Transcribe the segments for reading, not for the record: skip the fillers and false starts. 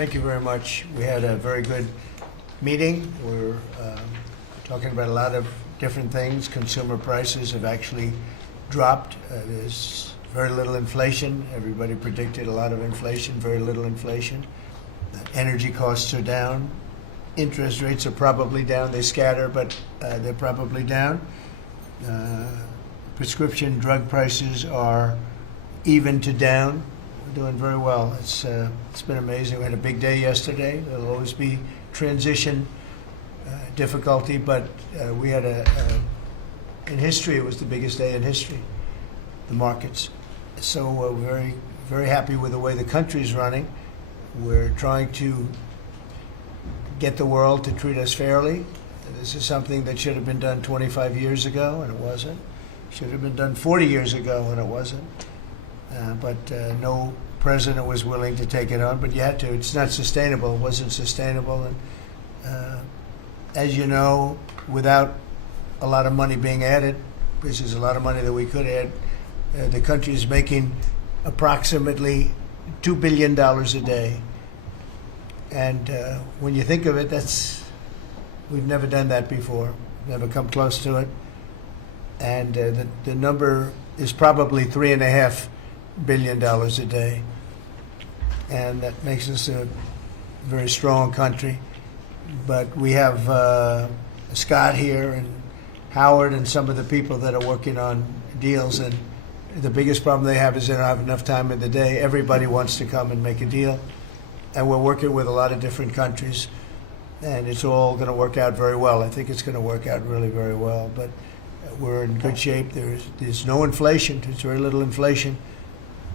Thank you very much. We had a very good meeting. We're talking about a lot of different things. Consumer prices have actually dropped. There's very little inflation. Everybody predicted a lot of inflation, very little inflation. Energy costs are down. Interest rates are probably down. They scatter, but they're probably down. Prescription drug prices are even to down. We're doing very well. It's been amazing. We had a big day yesterday. There'll always be transition difficulty, but we had in history, it was the biggest day in history, the markets. So we're very, very happy with the way the country's running. We're trying to get the world to treat us fairly. This is something that should have been done 25 years ago, and it wasn't. Should have been done 40 years ago, and it wasn't. But no president was willing to take it on, but you had to. It's not sustainable. It wasn't sustainable. And as you know, without a lot of money being added, which is a lot of money that we could add, the country is making approximately $2 billion a day. And when you think of it, we've never done that before, never come close to it. And the number is probably $3.5 billion a day, and that makes us a very strong country. But we have Scott here and Howard and some of the people that are working on deals, and the biggest problem they have is they don't have enough time in the day. Everybody wants to come and make a deal, and we're working with a lot of different countries, and it's all going to work out very well. I think it's going to work out really very well, but we're in good shape. There's no inflation. There's very little inflation.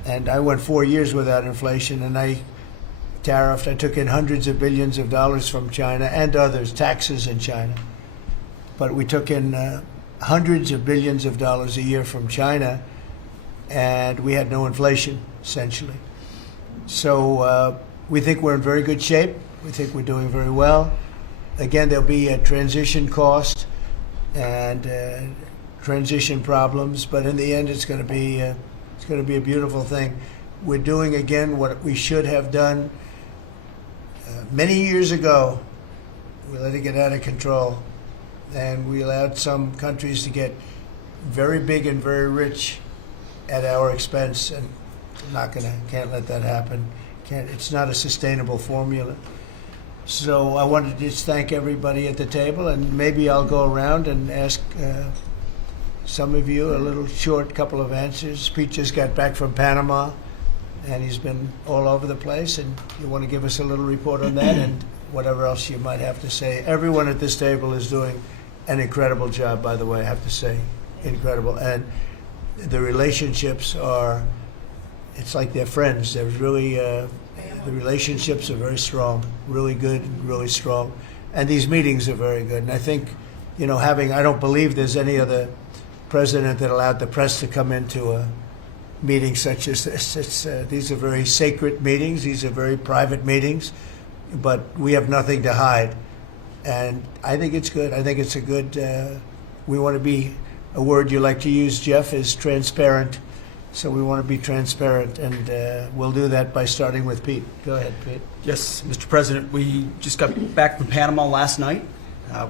And I went 4 years without inflation, and I took in hundreds of billions of dollars from China and others, taxes in China. But we took in hundreds of billions of dollars a year from China, and we had no inflation, essentially. So we think we're in very good shape. We think we're doing very well. Again, there'll be a transition cost and transition problems, but in the end, it's going to be a beautiful thing. We're doing, again, what we should have done many years ago. We let it get out of control, and we allowed some countries to get very big and very rich at our expense, and can't let that happen. It's not a sustainable formula. So I wanted to just thank everybody at the table, and maybe I'll go around and ask some of you a little short couple of answers. Pete just got back from Panama, and he's been all over the place, and you want to give us a little report on that and whatever else you might have to say. Everyone at this table is doing an incredible job, by the way, I have to say, incredible. And the relationships it's like they're friends. They're really, the relationships are very strong, really good and really strong. And these meetings are very good. And I think, I don't believe there's any other president that allowed the press to come into a meeting such as this. These are very sacred meetings. These are very private meetings, but we have nothing to hide. And I think it's good. I think it's a good, we want to be, a word you like to use, Jeff, is transparent. So we want to be transparent, and we'll do that by starting with Pete. Go ahead, Pete. Yes, Mr. President, we just got back from Panama last night.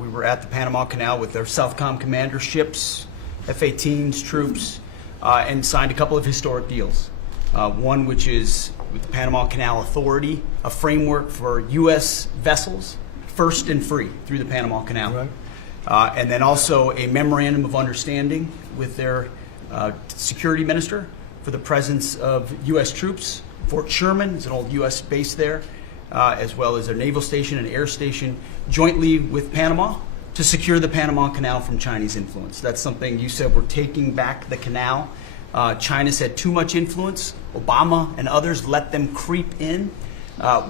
We were at the Panama Canal with our Southcom commander ships, F-18s, troops, and signed a couple of historic deals. One which is with the Panama Canal Authority, a framework for U.S. vessels, first and free through the Panama Canal. Right. And then also a memorandum of understanding with their security minister for the presence of U.S. troops. Fort Sherman is an old U.S. base there, as well as their naval station and air station, jointly with Panama, to secure the Panama Canal from Chinese influence. That's something you said, we're taking back the canal. China's had too much influence. Obama and others let them creep in.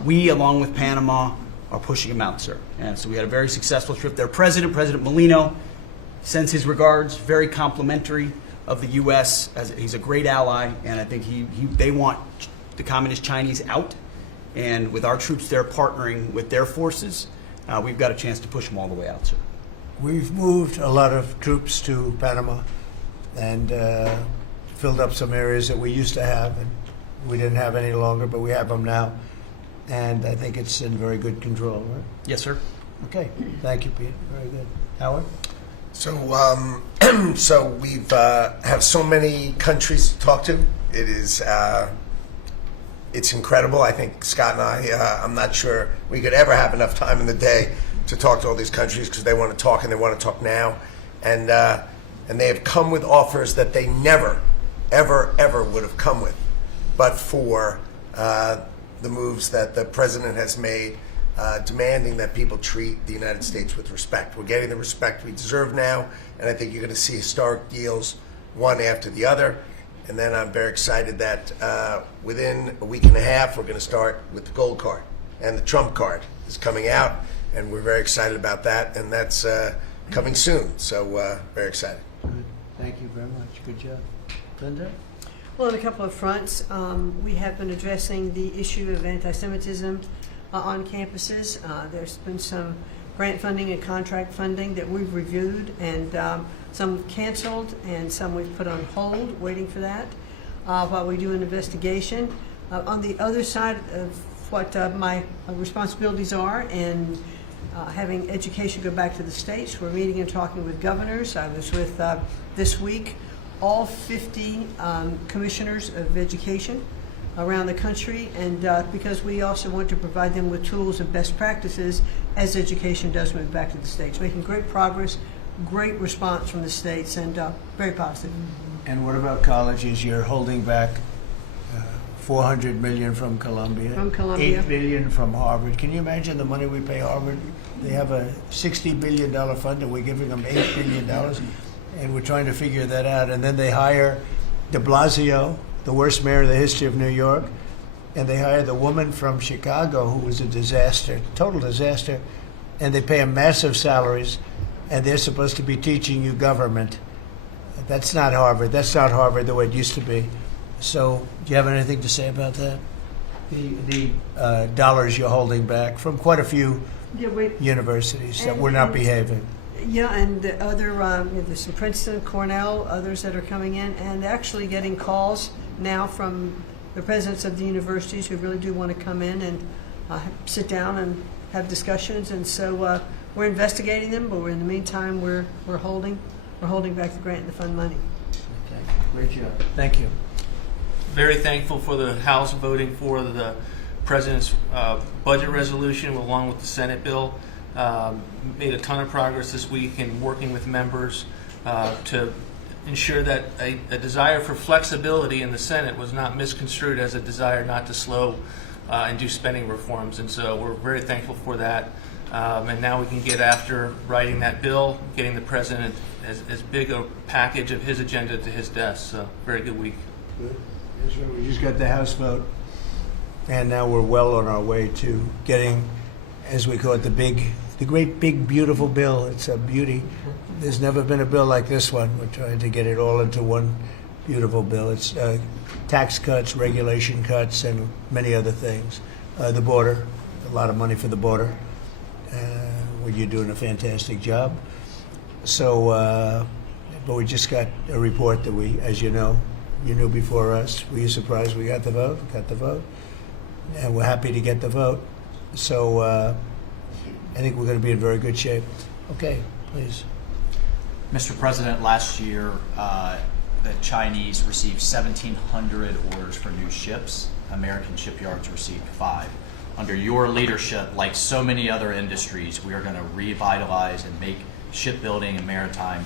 We, along with Panama, are pushing them out, sir. And so we had a very successful trip there. President Molino sends his regards, very complimentary of the U.S. as he's a great ally, and I think they want the communist Chinese out. And with our troops there partnering with their forces, we've got a chance to push them all the way out, sir. We've moved a lot of troops to Panama and filled up some areas that we used to have, and we didn't have any longer, but we have them now. and I think it's in very good control, right? Yes, sir. Okay, thank you, Pete. Very good. Howard? So, so we've have so many countries to talk to. It is, it's incredible. I think Scott and I, I'm not sure we could ever have enough time in the day to talk to all these countries because they want to talk and they want to talk now, and they have come with offers that they never, ever would have come with, but for the moves that the president has made. Demanding that people treat the United States with respect. We're getting the respect we deserve now, and I think you're going to see historic deals, one after the other. And then I'm very excited that within a week and a half, we're going to start with the gold card. And the Trump card is coming out, and we're very excited about that, and that's coming soon. So very excited. Good. Thank you very much. Good job. Linda? Well, on a couple of fronts, we have been addressing the issue of anti-Semitism on campuses. There's been some grant funding and contract funding that we've reviewed, and some canceled and some we've put on hold, waiting for that, while we do an investigation. On the other side of what my responsibilities are and having education go back to the states, we're meeting and talking with governors. I was with, this week, all 50 commissioners of education around the country, and because we also want to provide them with tools and best practices as education does move back to the states. Making great progress, great response from the states, and very positive. And what about colleges? You're holding back $400 million from Columbia. From Columbia. $8 billion from Harvard. Can you imagine the money we pay Harvard? They have a $60 billion fund, and we're giving them $8 billion, and we're trying to figure that out. And then they hire de Blasio, the worst mayor in the history of New York, and they hired the woman from Chicago who was a disaster, total disaster, and they pay them massive salaries, and they're supposed to be teaching you government. That's not Harvard. That's not Harvard the way it used to be. So do you have anything to say about that? The dollars you're holding back from quite a few universities that were not behaving. Yeah, and the other, there's some Princeton, Cornell, others that are coming in, and actually getting calls now from the presidents of the universities who really do want to come in and sit down and have discussions. And so we're investigating them, but in the meantime, we're holding back the grant and the fund money. Okay. Great job. Thank you. Very thankful for the House voting for the president's budget resolution along with the Senate bill. Made a ton of progress this week in working with members to ensure that a desire for flexibility in the Senate was not misconstrued as a desire not to slow and do spending reforms. And so we're very thankful for that. And now we can get after writing that bill, getting the president as big a package of his agenda to his desk. So very good week. Good. That's right. We just got the House vote, and now we're well on our way to getting, as we call it, the great big beautiful bill. It's a beauty. There's never been a bill like this one. We're trying to get it all into one beautiful bill. It's tax cuts, regulation cuts, and many other things. The border, a lot of money for the border. Well, you're doing a fantastic job. So, but we just got a report that we, as you know, you knew before us. Were you surprised we got the vote? We got the vote. And we're happy to get the vote. So I think we're going to be in very good shape. Okay, please. Mr. President, last year the Chinese received 1,700 orders for new ships. American shipyards received 5. Under your leadership, like so many other industries, we are going to revitalize and make shipbuilding and maritime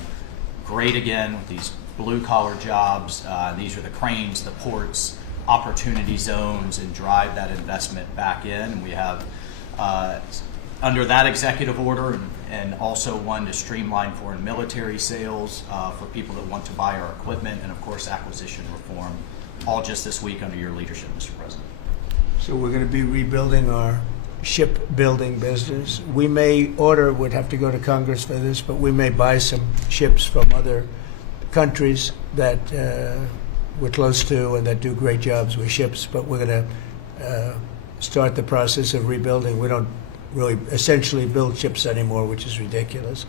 great again with these blue-collar jobs. These are the cranes, the ports, opportunity zones, and drive that investment back in. And we have, under that executive order, and also one to streamline foreign military sales for people that want to buy our equipment, and of course acquisition reform, all just this week under your leadership, Mr. President. So we're going to be rebuilding our shipbuilding business. We may order, would have to go to Congress for this, but we may buy some ships from other countries that we're close to and that do great jobs with ships, but we're going to start the process of rebuilding. We don't really essentially build ships anymore, which is ridiculous.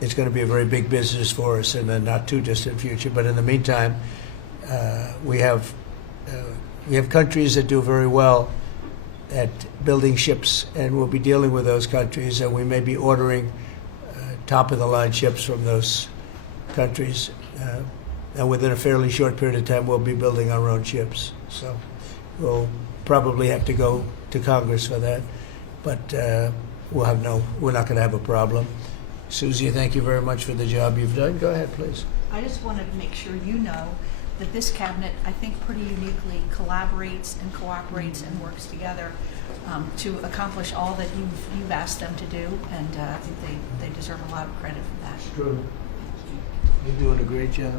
It's going to be a very big business for us in the not too distant future, but in the meantime, we have countries that do very well at building ships, and we'll be dealing with those countries, and we may be ordering top-of-the-line ships from those countries. And within a fairly short period of time, we'll be building our own ships. So we'll probably have to go to Congress for that, but we're not going to have a problem. Susie, thank you very much for the job you've done. Go ahead, please. I just wanted to make sure you know that this cabinet, I think, pretty uniquely collaborates and cooperates and works together to accomplish all that you've asked them to do, and I think they deserve a lot of credit for that. True. You're doing a great job.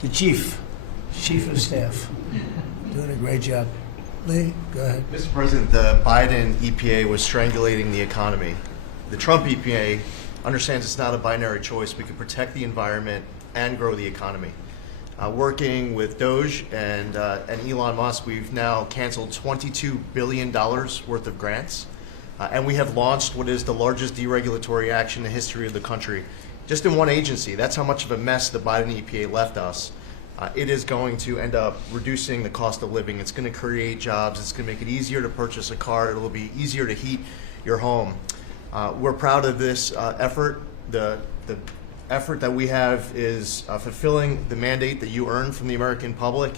The chief of staff, doing a great job. Lee, go ahead. Mr. President, the Biden EPA was strangulating the economy. The Trump EPA understands it's not a binary choice. We can protect the environment and grow the economy. Working with Doge and Elon Musk, we've now canceled $22 billion worth of grants. And we have launched what is the largest deregulatory action in the history of the country. Just in one agency. That's how much of a mess the Biden EPA left us. It is going to end up reducing the cost of living. It's going to create jobs. It's going to make it easier to purchase a car. It'll be easier to heat your home. We're proud of this effort. The effort that we have is fulfilling the mandate that you earned from the American public.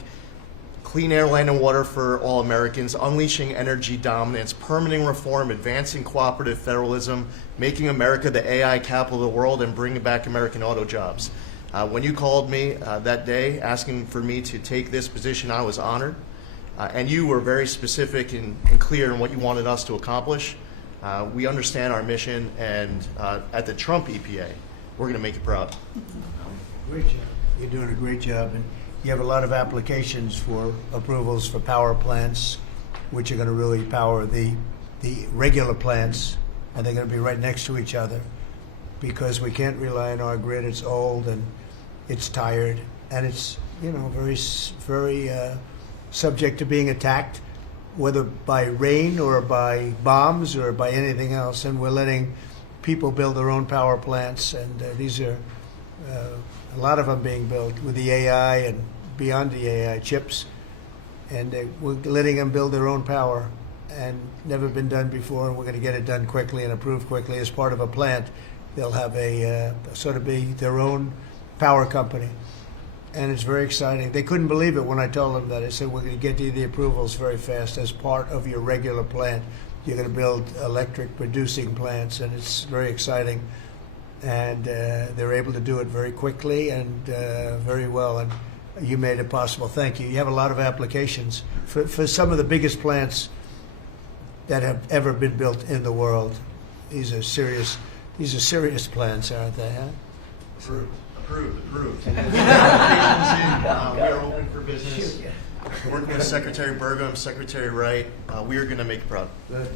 Clean air, land, and water for all Americans, unleashing energy dominance, permitting reform, advancing cooperative federalism, making America the AI capital of the world, and bringing back American auto jobs. When you called me that day asking for me to take this position, I was honored. And you were very specific and clear in what you wanted us to accomplish. We understand our mission, and at the Trump EPA, we're going to make you proud. Great job. You're doing a great job. And you have a lot of applications for approvals for power plants, which are going to really power the regular plants, and they're going to be right next to each other because we can't rely on our grid. It's old and it's tired, and it's very subject to being attacked, whether by rain or by bombs or by anything else. And we're letting people build their own power plants, and these are a lot of them being built with the AI and beyond the AI chips, and we're letting them build their own power, and never been done before, and we're going to get it done quickly and approved quickly as part of a plant. They'll have a sort of be their own power company, and it's very exciting. They couldn't believe it when I told them that. I said, we're going to get you the approvals very fast as part of your regular plant. You're going to build electric producing plants, and it's very exciting. And they're able to do it very quickly and very well, and you made it possible. Thank you. You have a lot of applications for some of the biggest plants that have ever been built in the world. These are serious plants, aren't they? Huh? Approved. We are open for business. Working with Secretary Burgum, Secretary Wright, we are going to make you proud. Good.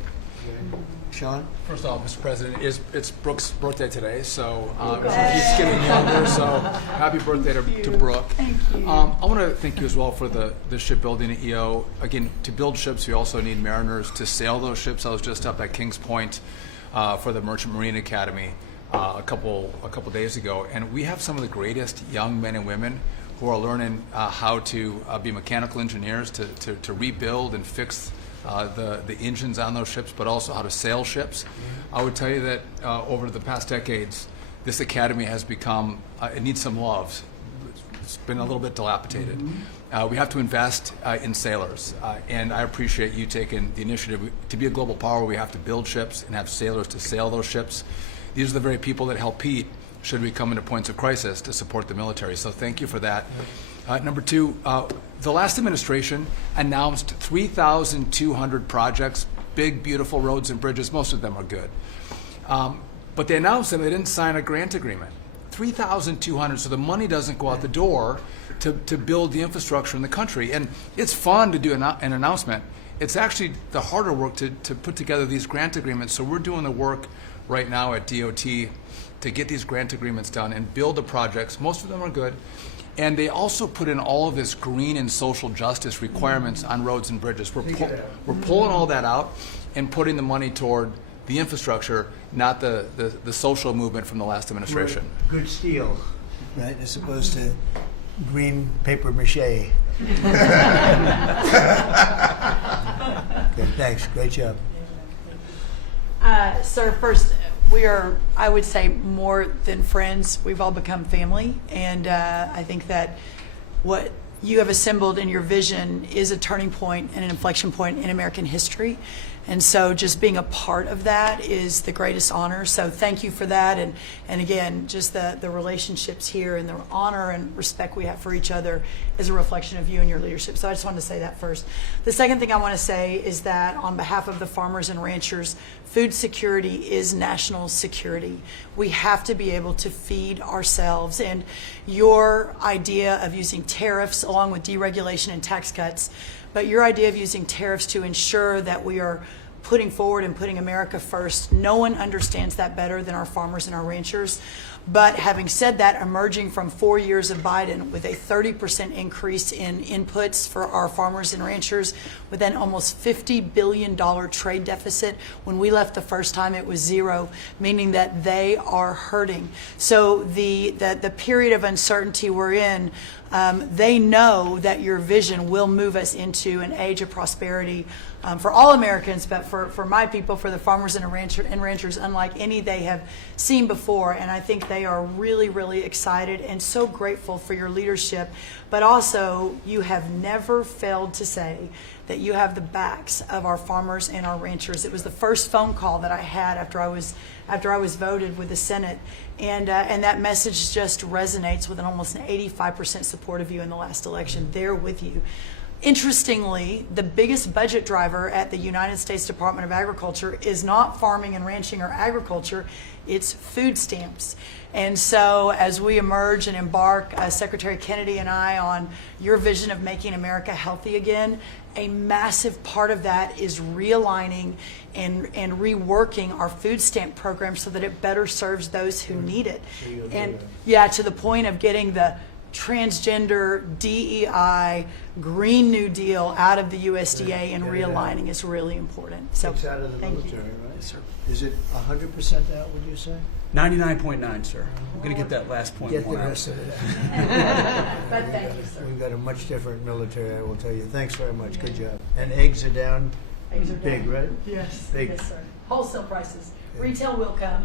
Sean? First off, Mr. President, it's Brooke's birthday today, so she keeps getting younger, so happy birthday to Brooke. Thank you. I want to thank you as well for the shipbuilding at EO. Again, to build ships, we also need mariners to sail those ships. I was just up at Kings Point for the Merchant Marine Academy a couple days ago, and we have some of the greatest young men and women who are learning how to be mechanical engineers, to rebuild and fix the engines on those ships, but also how to sail ships. I would tell you that over the past decades, this academy has become, it needs some love. It's been a little bit dilapidated. We have to invest in sailors, and I appreciate you taking the initiative. To be a global power, we have to build ships and have sailors to sail those ships. These are the very people that help Pete should we come into points of crisis to support the military. So thank you for that. Number two, the last administration announced 3,200 projects, big, beautiful roads and bridges. Most of them are good. But they announced them, they didn't sign a grant agreement. 3,200, so the money doesn't go out the door to build the infrastructure in the country. And it's fun to do an announcement. It's actually the harder work to put together these grant agreements. So we're doing the work right now at DOT to get these grant agreements done and build the projects. Most of them are good. And they also put in all of this green and social justice requirements on roads and bridges. We're pulling all that out and putting the money toward the infrastructure, not the social movement from the last administration. Good steel, right, as opposed to green paper mache. Good, thanks, great job. Sir, first, we are, I would say, more than friends. We've all become family. And I think that what you have assembled in your vision is a turning point and an inflection point in American history. And so just being a part of that is the greatest honor. So thank you for that. And again, just the relationships here and the honor and respect we have for each other is a reflection of you and your leadership. So I just wanted to say that first. The second thing I want to say is that on behalf of the farmers and ranchers, food security is national security. We have to be able to feed ourselves. And your idea of using tariffs along with deregulation and tax cuts, but your idea of using tariffs to ensure that we are putting forward and putting America first, no one understands that better than our farmers and our ranchers. But having said that, emerging from 4 years of Biden with a 30% increase in inputs for our farmers and ranchers, with an almost $50 billion trade deficit. When we left the first time, it was zero, meaning that they are hurting. So the period of uncertainty we're in, they know that your vision will move us into an age of prosperity for all Americans, but for my people, for the farmers and ranchers, unlike any they have seen before. And I think they are really, really excited and so grateful for your leadership. But also, you have never failed to say that you have the backs of our farmers and our ranchers. It was the first phone call that I had after I was voted with the Senate, and that message just resonates with an almost 85% support of you in the last election. They're with you. Interestingly, the biggest budget driver at the United States Department of Agriculture is not farming and ranching or agriculture, it's food stamps. And so as we emerge and embark, Secretary Kennedy and I, on your vision of making America healthy again, a massive part of that is realigning and reworking our food stamp program so that it better serves those who need it. And yeah, to the point of getting the transgender, DEI, Green New Deal out of the USDA and realigning is really important. So It's out of the thank military, you. right? Yes, sir. Is it 100% out, would you say? 99.9, sir. I'm going to get that last point. Get the one out. rest of it. But thank you, sir. We've got a much different military, I will tell you. Thanks very much, good job. And eggs are down Eggs are big, down. right? Yes, Big. yes, sir. Wholesale prices. Retail will come.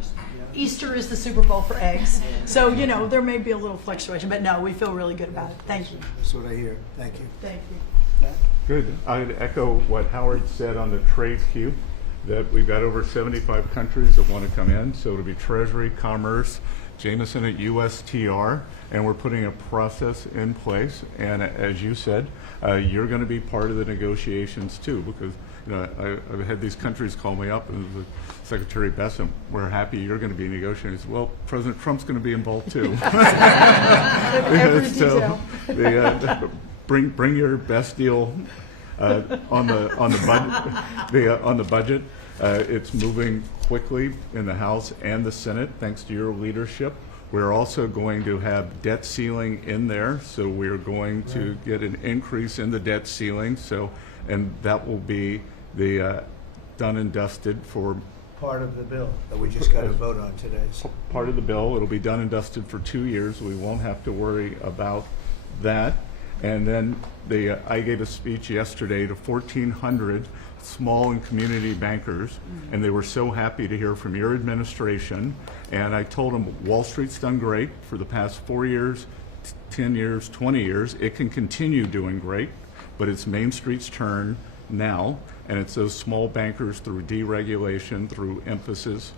Easter is the Super Bowl for eggs. So, you know, there may be a little fluctuation, but no, we feel really good about it. Thank you. That's what I hear. Thank you. Thank you. Good. I'd echo what Howard said on the trade queue, that we've got over 75 countries that want to come in. So it'll be Treasury, Commerce, Jameson at USTR, and we're putting a process in place. And as you said, you're going to be part of the negotiations too, because you know, I've had these countries call me up and the Secretary Bessem, we're happy you're going to be negotiating. I said, well, President Trump's going to be involved too. Every So detail. bring your best deal on the budget. It's moving quickly in the House and the Senate, thanks to your leadership. We're also going to have debt ceiling in there, so we're going to get an increase in the debt ceiling. So, and that will be the done and dusted for Part of the bill that we just got to vote on today. So part of the bill. It'll be done and dusted for 2 years. We won't have to worry about that. And then I gave a speech yesterday to 1,400 small and community bankers, and they were so happy to hear from your administration. And I told them Wall Street's done great for the past 4 years, 10 years, 20 years. It can continue doing great, but it's Main Street's turn now, and it's those small bankers through deregulation, through emphasis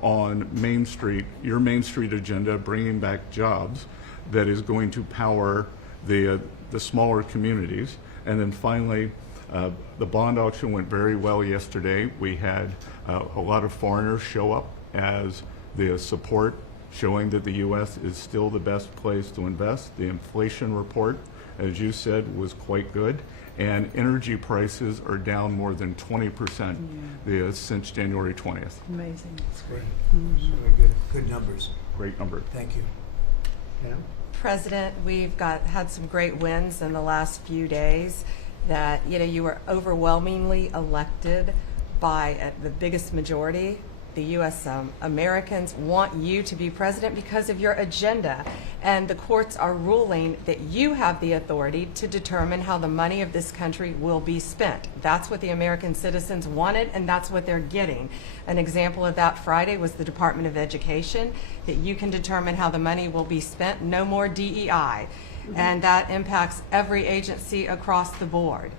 on Main Street, your Main Street agenda, bringing back jobs, that is going to power the smaller communities. And then finally, the bond auction went very well yesterday. We had a lot of foreigners show up as the support, showing that the U.S. is still the best place to invest. The inflation report, as you said, was quite good. And energy prices are down more than 20% since January 20th. Amazing. that's great. Very good. Good numbers. Great number. Thank you. Yeah. President, we've had some great wins in the last few days. That you were overwhelmingly elected by the biggest majority the U.S. Americans want you to be president because of your agenda. And the courts are ruling that you have the authority to determine how the money of this country will be spent. That's what the American citizens wanted, and that's what they're getting. An example of that Friday was the Department of Education, that you can determine how the money will be spent. No more DEI. And that impacts every agency across the board.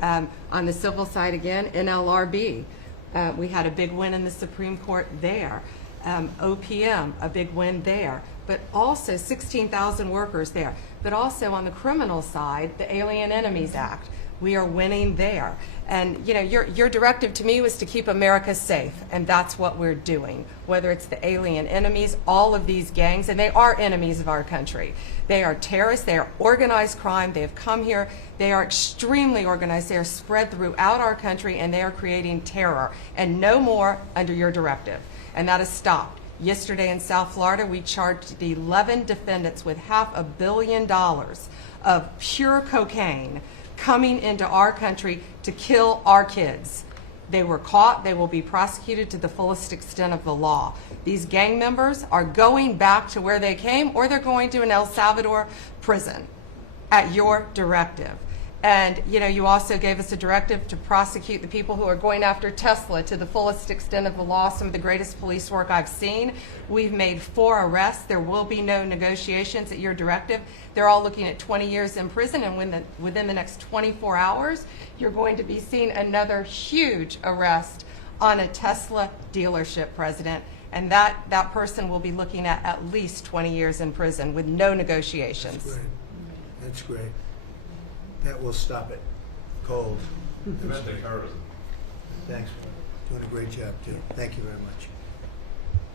On the civil side again, NLRB. We had a big win in the Supreme Court there. OPM, a big win there. But also 16,000 workers there. But also on the criminal side, the Alien Enemies Act. We are winning there. And you know, your directive to me was to keep America safe, and that's what we're doing. Whether it's the alien enemies, all of these gangs, and they are enemies of our country. They are terrorists, they are organized crime, they have come here, they are extremely organized, they are spread throughout our country, and they are creating terror. And no more under your directive. And that has stopped. Yesterday in South Florida, we charged 11 defendants with $500 million of pure cocaine coming into our country to kill our kids. They were caught. They will be prosecuted to the fullest extent of the law. These gang members are going back to where they came, or they're going to an El Salvador prison at your directive. And you know, you also gave us a directive to prosecute the people who are going after Tesla to the fullest extent of the law, some of the greatest police work I've seen. We've made 4 arrests. There will be no negotiations at your directive. They're all looking at 20 years in prison, and within the next 24 hours, you're going to be seeing another huge arrest on a Tesla dealership, President. And that person will be looking at least 20 years in prison with no negotiations. That's great. That's great. That will stop it cold. Domestic terrorism. Thanks, Doing a great job, too. Thank you very much.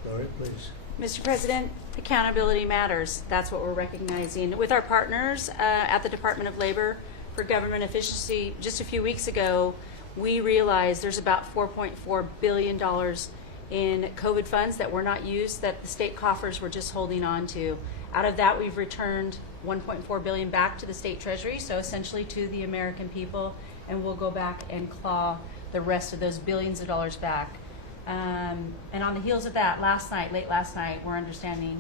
Gloria, please. Mr. President, accountability matters. That's what we're recognizing. With our partners at the Department of Labor for Government Efficiency, just a few weeks ago, we realized there's about $4.4 billion in COVID funds that were not used, that the state coffers were just holding on to. Out of that, we've returned $1.4 billion back to the state treasury, so essentially to the American people, and we'll go back and claw the rest of those billions of dollars back. And on the heels of that, late last night, we're understanding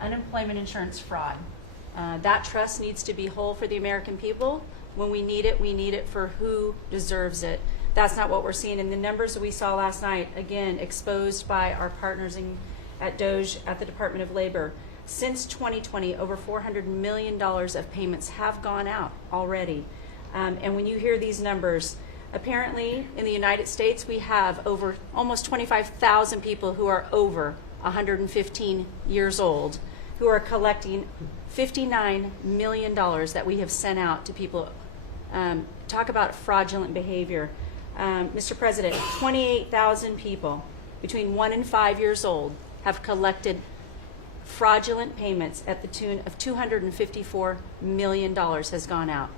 unemployment insurance fraud. That trust needs to be whole for the American people. When we need it for who deserves it. That's not what we're seeing. And the numbers that we saw last night, again, exposed by our partners at DOJ at the Department of Labor. Since 2020, over $400 million of payments have gone out already. And when you hear these numbers, apparently in the United States, we have over almost 25,000 people who are over 115 years old who are collecting $59 million that we have sent out to people. Talk about fraudulent behavior. Mr. President, 28,000 people between 1 and 5 years old have collected fraudulent payments at the tune of $254 million has gone out.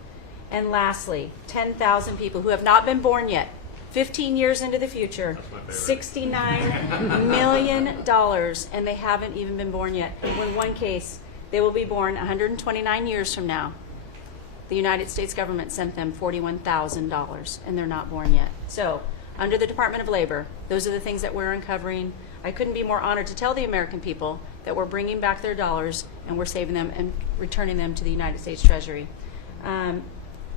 And lastly, 10,000 people who have not been born yet, 15 years into the future, $69 million, and they haven't even been born yet. In one case, they will be born 129 years from now. The United States government sent them $41,000, and they're not born yet. So, under the Department of Labor, those are the things that we're uncovering. I couldn't be more honored to tell the American people that we're bringing back their dollars and we're saving them and returning them to the United States Treasury.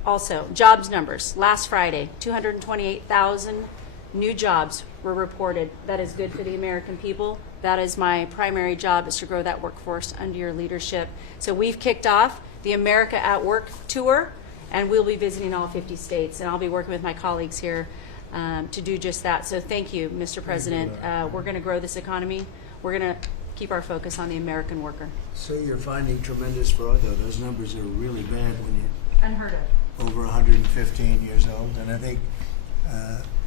Also, jobs numbers. Last Friday, 228,000 new jobs were reported. That is good for the American people. That is my primary job, is to grow that workforce under your leadership. So we've kicked off the America at Work tour, and we'll be visiting all 50 states, and I'll be working with my colleagues here to do just that. So thank you, Mr. President. We're going to grow this economy. We're going to keep our focus on the American worker. So you're finding tremendous fraud, though. Those numbers are really bad when you're Unheard of. over 115 years old. And I think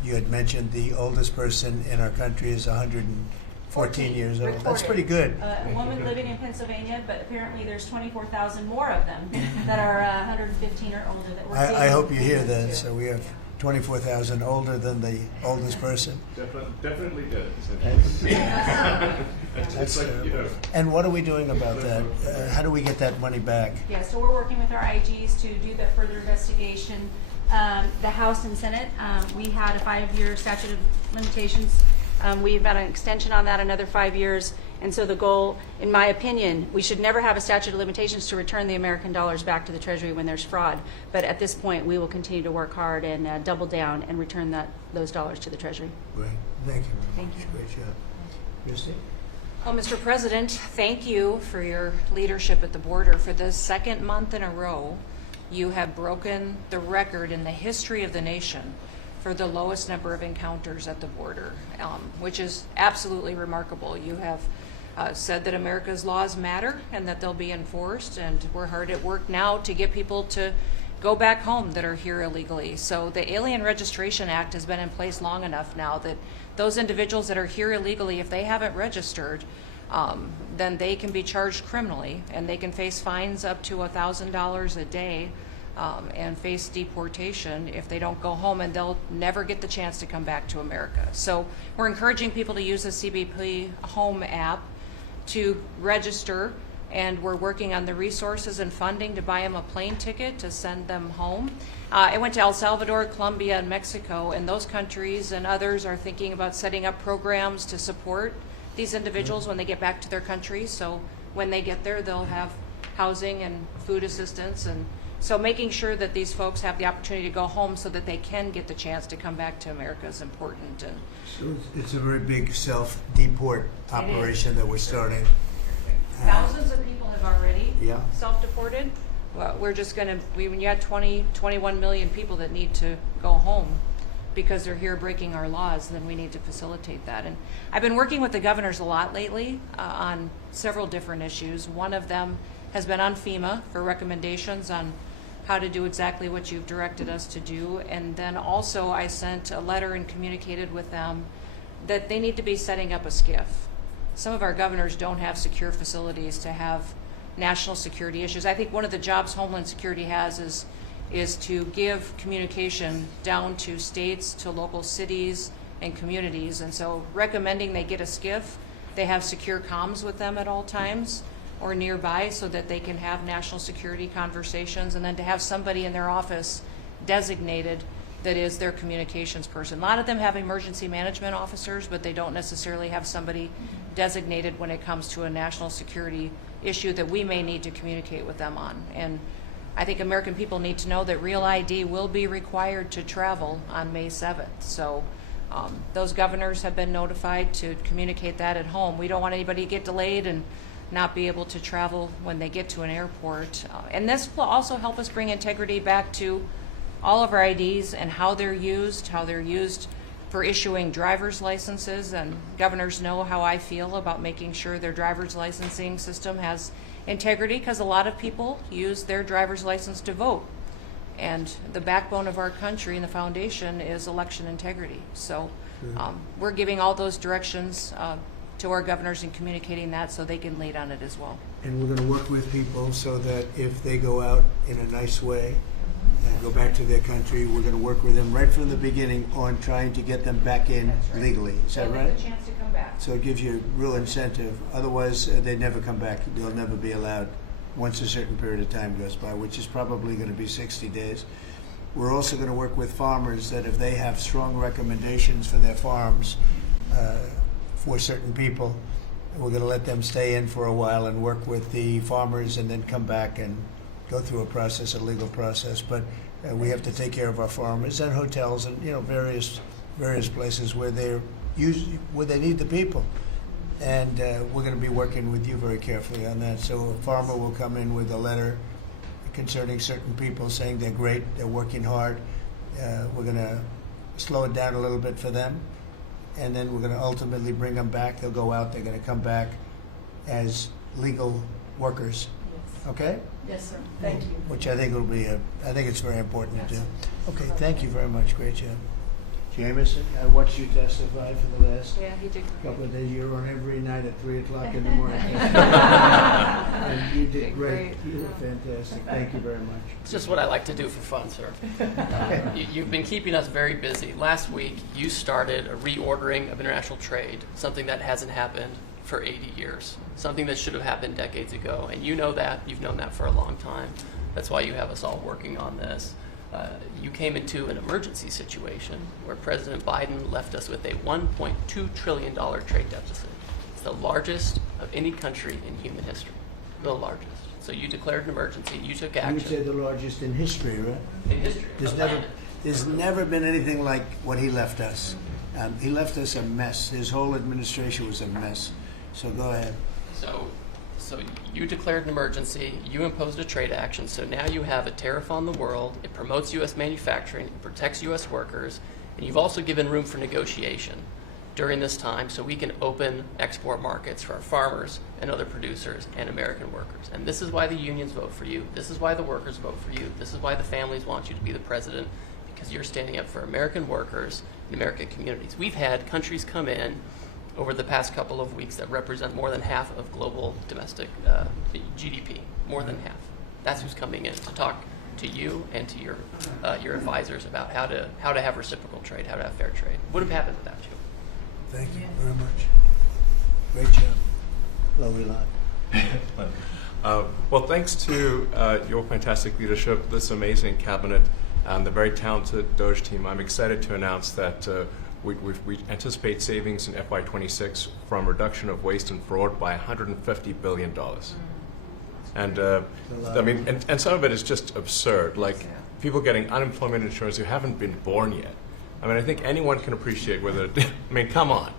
you had mentioned the oldest person in our country is 114 years old. Reported. That's pretty good. A woman living in Pennsylvania, but apparently there's 24,000 more of them that are 115 or older that we're seeing. I hope you hear that. So we have 24,000 older than the oldest person. Definitely good. That's terrible. And what are we doing about that? How do we get that money back? Yeah, so we're working with our IGs to do that further investigation. The House and Senate, we had a 5-year statute of limitations We've got an extension on that, another 5 years. And so the goal, in my opinion, we should never have a statute of limitations to return the American dollars back to the Treasury when there's fraud. But at this point, we will continue to work hard and double down and return those dollars to the Treasury. Great. Thank you very Thank much. you. Great job. Christie? Well, Mr. President, thank you for your leadership at the border. For the second month in a row, you have broken the record in the history of the nation for the lowest number of encounters at the border, which is absolutely remarkable. You have said that America's laws matter and that they'll be enforced, and we're hard at work now to get people to go back home that are here illegally. So the Alien Registration Act has been in place long enough now that those individuals that are here illegally, if they haven't registered, then they can be charged criminally, and they can face fines up to $1,000 a day and face deportation if they don't go home, and they'll never get the chance to come back to America. So we're encouraging people to use the CBP Home app to register, and we're working on the resources and funding to buy them a plane ticket to send them home. I went to El Salvador, Colombia, and Mexico, and those countries and others are thinking about setting up programs to support these individuals when they get back to their countries. So when they get there, they'll have housing and food assistance, and so making sure that these folks have the opportunity to go home so that they can get the chance to come back to America is important. And So it's a very big self-deport operation that we're starting. thousands of people have already Yeah. self-deported. Well, we're just going to, when you had 21 million people that need to go home because they're here breaking our laws, then we need to facilitate that. And I've been working with the governors a lot lately on several different issues. One of them has been on FEMA for recommendations on how to do exactly what you've directed us to do. And then also I sent a letter and communicated with them that they need to be setting up a SCIF. Some of our governors don't have secure facilities to have national security issues. I think one of the jobs Homeland Security has is to give communication down to states, to local cities and communities. And so recommending they get a SCIF, they have secure comms with them at all times or nearby so that they can have national security conversations, and then to have somebody in their office designated that is their communications person. A lot of them have emergency management officers, but they don't necessarily have somebody designated when it comes to a national security issue that we may need to communicate with them on. And I think American people need to know that Real ID will be required to travel on May 7th. So those governors have been notified to communicate that at home. We don't want anybody to get delayed and not be able to travel when they get to an airport. And this will also help us bring integrity back to all of our IDs and how they're used for issuing driver's licenses. And governors know how I feel about making sure their driver's licensing system has integrity, because a lot of people use their driver's license to vote. And the backbone of our country and the foundation is election integrity. So we're giving all those directions to our governors and communicating that so they can lead on it as well. And we're going to work with people so that if they go out in a nice way and go back to their country, we're going to work with them right from the beginning on trying to get them back in legally. Is that right? The chance to come back. So it gives you real incentive. Otherwise, they never come back. They'll never be allowed once a certain period of time goes by, which is probably going to be 60 days. We're also going to work with farmers that if they have strong recommendations for their farms for certain people, we're going to let them stay in for a while and work with the farmers and then come back and go through a legal process. But we have to take care of our farmers and hotels and various places where they need the people. And we're going to be working with you very carefully on that. So a farmer will come in with a letter concerning certain people saying they're great, they're working hard. We're going to slow it down a little bit for them. And then we're going to ultimately bring them back. They'll go out, they're going to come back as legal workers. Yes. Okay? Yes, sir. Thank you. Which I think I think it's very important to do. Okay, thank you very much. Great job. Jameson, I watched you testify for the last He did. couple of days. You were on every night at 3 o'clock in the morning. And you did great. You were fantastic. Thank you very much. It's just what I like to do for fun, sir. You've been keeping us very busy. Last week, you started a reordering of international trade, something that hasn't happened for 80 years, something that should have happened decades ago. And you know that. You've known that for a long time. That's why you have us all working on this. You came into an emergency situation where President Biden left us with a $1.2 trillion trade deficit. It's the largest of any country in human history, the largest. So you declared an emergency, you took I would action. say the largest in history, right? In history. There's never been anything like what he left us. He left us a mess. His whole administration was a mess. So go ahead. So you declared an emergency, you imposed a trade action, so now you have a tariff on the world, it promotes U.S. manufacturing, it protects U.S. workers, and you've also given room for negotiation during this time so we can open export markets for our farmers and other producers and American workers. And this is why the unions vote for you, this is why the workers vote for you, this is why the families want you to be the president, because you're standing up for American workers and American communities. We've had countries come in over the past couple of weeks that represent more than half of global domestic GDP, more than half. That's who's coming in to talk to you and to your advisors about how to have reciprocal trade, how to have fair trade. Would have happened without you. Thank you very much. Great job. Hello, Elon. Well, thanks to your fantastic leadership, this amazing cabinet, and the very talented Doge team, I'm excited to announce that we anticipate savings in FY26 from reduction of waste and fraud by $150 billion. And I mean, and some of it is just absurd, like people getting unemployment insurance who haven't been born yet. I mean, I think anyone can appreciate whether, I mean, come on,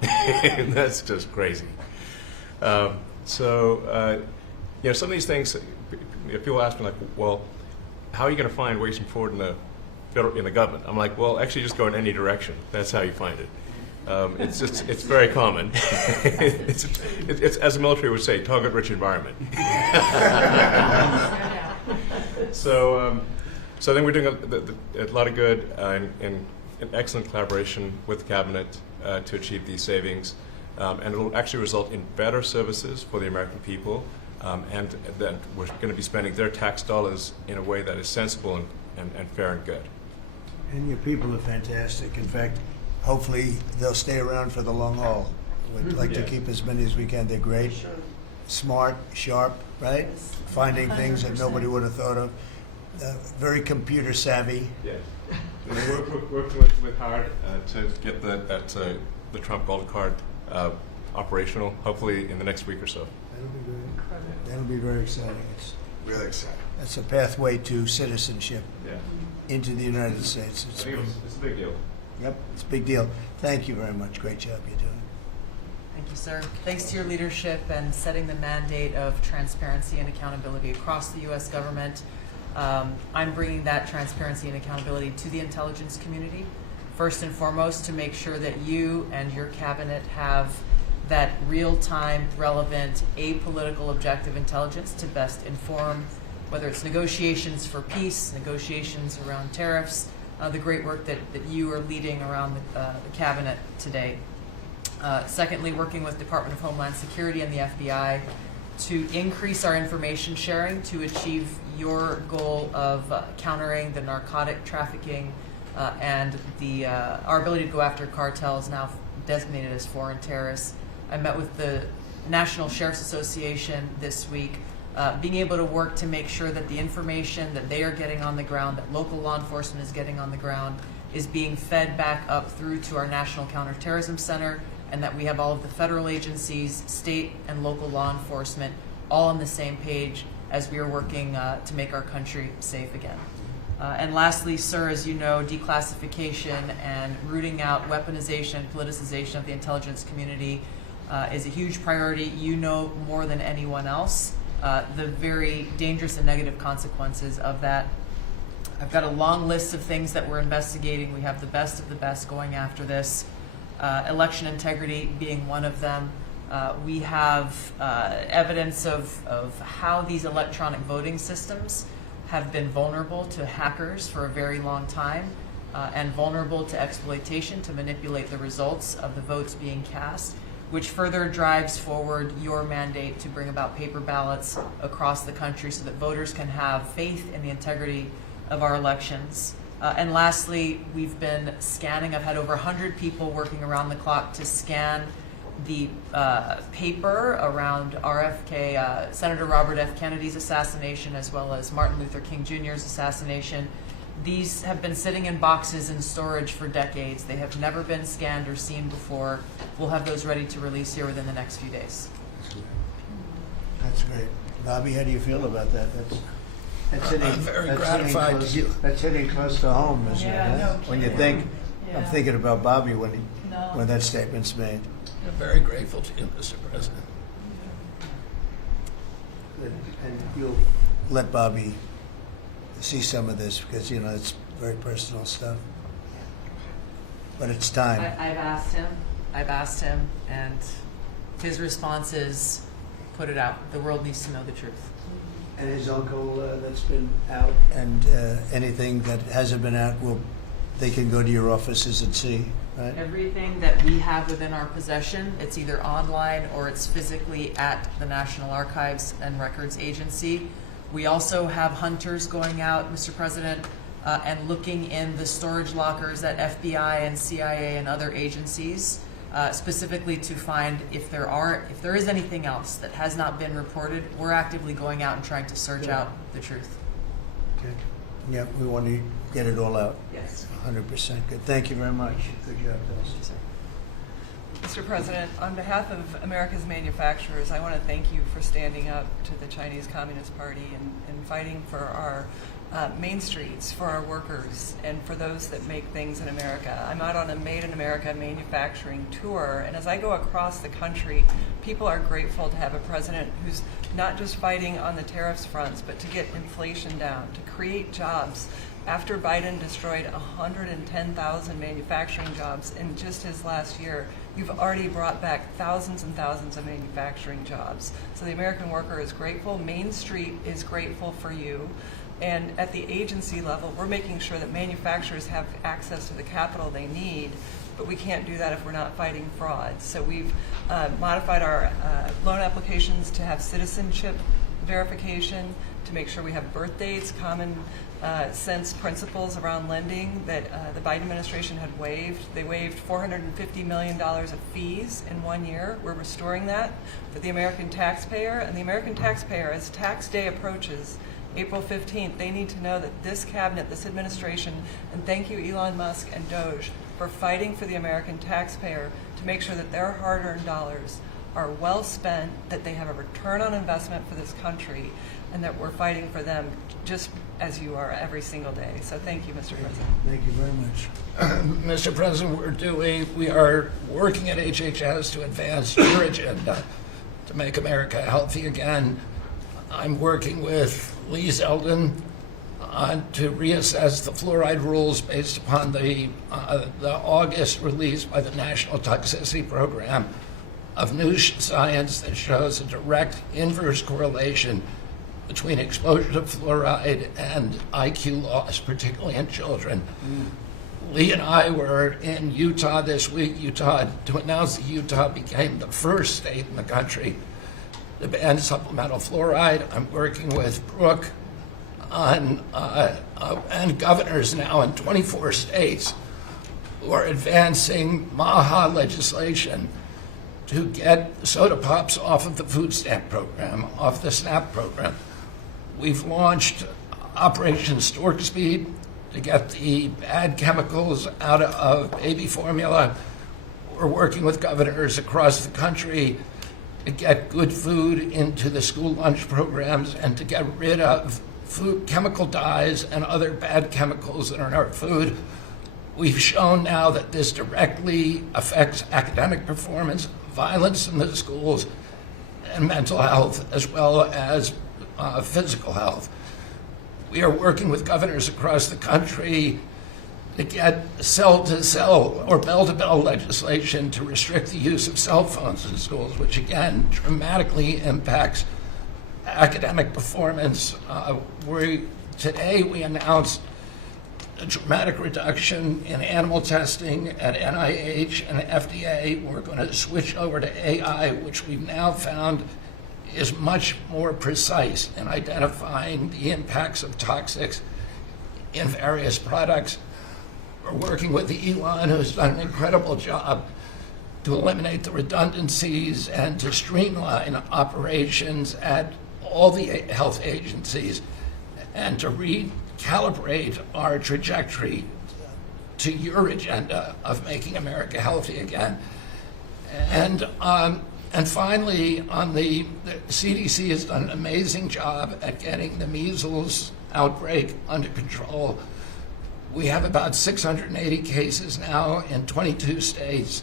that's just crazy. You know, some of these things, people ask me like, well, how are you going to find waste and fraud in the government? I'm like, well, actually just go in any direction. That's how you find it. It's very common. it's, as the military would say, target-rich environment. So I think we're doing a lot of good in excellent collaboration with the cabinet to achieve these savings. And it will actually result in better services for the American people, and that we're going to be spending their tax dollars in a way that is sensible and fair and good. And your people are fantastic. In fact, hopefully they'll stay around for the long haul. We'd like to keep as many as we can. They're great, smart, sharp, right? Finding things that nobody would have thought of. Very computer savvy. Yeah. We're working with hard to get the Trump Gold Card operational, hopefully in the next week or so. That'll be very exciting. It's Really exciting. That's a pathway to citizenship into the United States. It's a big deal. Yep, it's a big deal. Thank you very much. Great job you're doing. Thank you, sir. Thanks to your leadership and setting the mandate of transparency and accountability across the U.S. government, I'm bringing that transparency and accountability to the intelligence community. First and foremost, to make sure that you and your cabinet have that real-time, relevant, apolitical, objective intelligence to best inform, whether it's negotiations for peace, negotiations around tariffs, the great work that you are leading around the cabinet today. Secondly, working with Department of Homeland Security and the FBI to increase our information sharing to achieve your goal of countering the narcotic trafficking and our ability to go after cartels now designated as foreign terrorists. I met with the National Sheriff's Association this week, being able to work to make sure that the information that they are getting on the ground, that local law enforcement is getting on the ground, is being fed back up through to our National Counterterrorism Center, and that we have all of the federal agencies, state and local law enforcement, all on the same page as we are working to make our country safe again. And lastly, sir, as you know, declassification and rooting out weaponization, politicization of the intelligence community is a huge priority. You know more than anyone else the very dangerous and negative consequences of that. I've got a long list of things that we're investigating. We have the best of the best going after this. Election integrity being one of them. We have evidence of how these electronic voting systems have been vulnerable to hackers for a very long time and vulnerable to exploitation to manipulate the results of the votes being cast, which further drives forward your mandate to bring about paper ballots across the country so that voters can have faith in the integrity of our elections. And lastly, we've been scanning. I've had over 100 people working around the clock to scan the paper around RFK, Senator Robert F. Kennedy's assassination, as well as Martin Luther King Jr.'s assassination. These have been sitting in boxes in storage for decades. They have never been scanned or seen before. We'll have those ready to release here within the next few days. That's great. Bobby, how do you feel about that? That's hitting, I'm very that's gratified hitting to close, that's hitting close to home, isn't it? Huh? When you think, I'm thinking about Bobby when that statement's made. I'm very grateful to you, Mr. President. And you'll let Bobby see some of this because, you know, it's very personal stuff. But it's time. I've asked him, and his response is, put it out. The world needs to know the truth. And his uncle that's been out, and anything that hasn't been out, they can go to your offices and see, right? Everything that we have within our possession, it's either online or it's physically at the National Archives and Records Agency. We also have hunters going out, Mr. President, and looking in the storage lockers at FBI and CIA and other agencies, specifically to find if there is anything else that has not been reported. We're actively going out and trying to search out the truth. Okay. Yeah, we want to get it all out. Yes. 100% good. Thank you very much. Good job, Tulsi. Mr. President, on behalf of America's manufacturers, I want to thank you for standing up to the Chinese Communist Party and fighting for our main streets, for our workers, and for those that make things in America. I'm out on a Made in America manufacturing tour, and as I go across the country, people are grateful to have a president who's not just fighting on the tariffs fronts, but to get inflation down, to create jobs. After Biden destroyed 110,000 manufacturing jobs in just his last year, you've already brought back thousands and thousands of manufacturing jobs. So the American worker is grateful. Main Street is grateful for you. And at the agency level, we're making sure that manufacturers have access to the capital they need, but we can't do that if we're not fighting fraud. So we've modified our loan applications to have citizenship verification, to make sure we have birth dates, common sense principles around lending that the Biden administration had waived. They waived $450 million of fees in 1 year. We're restoring that for the American taxpayer. And the American taxpayer, as tax day approaches, April 15th, they need to know that this cabinet, this administration, and thank you Elon Musk and Doge for fighting for the American taxpayer to make sure that their hard-earned dollars are well spent, that they have a return on investment for this country, and that we're fighting for them just as you are every single day. So thank you, Mr. President. Thank you very much. Mr. President, we are working at HHS to advance your agenda to make America healthy again. I'm working with Lee Zeldin to reassess the fluoride rules based upon the August release by the National Toxicity Program of new science that shows a direct inverse correlation between exposure to fluoride and IQ loss, particularly in children. Lee and I were in Utah this week, to announce that Utah became the first state in the country to ban supplemental fluoride. I'm working with Brooke on and governors now in 24 states who are advancing MAHA legislation to get soda pops off of the food stamp program, off the SNAP program. We've launched Operation Stork Speed to get the bad chemicals out of baby formula. We're working with governors across the country to get good food into the school lunch programs and to get rid of food chemical dyes and other bad chemicals that are in our food. We've shown now that this directly affects academic performance, violence in the schools, and mental health, as well as physical health. We are working with governors across the country to get cell-to-cell or bell-to-bell legislation to restrict the use of cell phones in schools, which again dramatically impacts academic performance. Today we announced a dramatic reduction in animal testing at NIH and FDA. We're going to switch over to AI, which we've now found is much more precise in identifying the impacts of toxics in various products. We're working with Elon, who's done an incredible job to eliminate the redundancies and to streamline operations at all the health agencies and to calibrate our trajectory to your agenda of making America healthy again. And finally, on the CDC has done an amazing job at getting the measles outbreak under control. We have about 680 cases now in 22 states,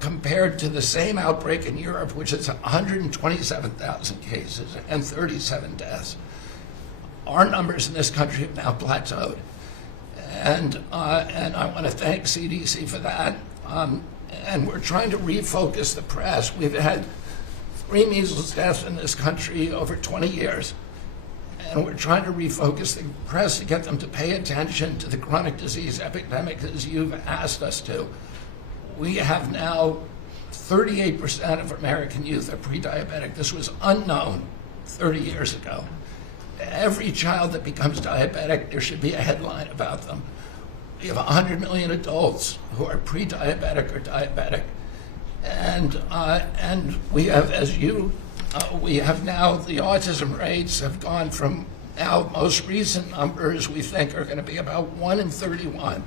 compared to the same outbreak in Europe, which is 127,000 cases and 37 deaths. Our numbers in this country have now plateaued. And I want to thank CDC for that. And we're trying to refocus the press. We've had 3 measles deaths in this country over 20 years. And we're trying to refocus the press to get them to pay attention to the chronic disease epidemic as you've asked us to. We have now 38% of American youth are pre-diabetic. This was unknown 30 years ago. Every child that becomes diabetic, there should be a headline about them. We have 100 million adults who are pre-diabetic or diabetic. And we have, we have now, the autism rates have gone from now most recent numbers we think are going to be about 1 in 31,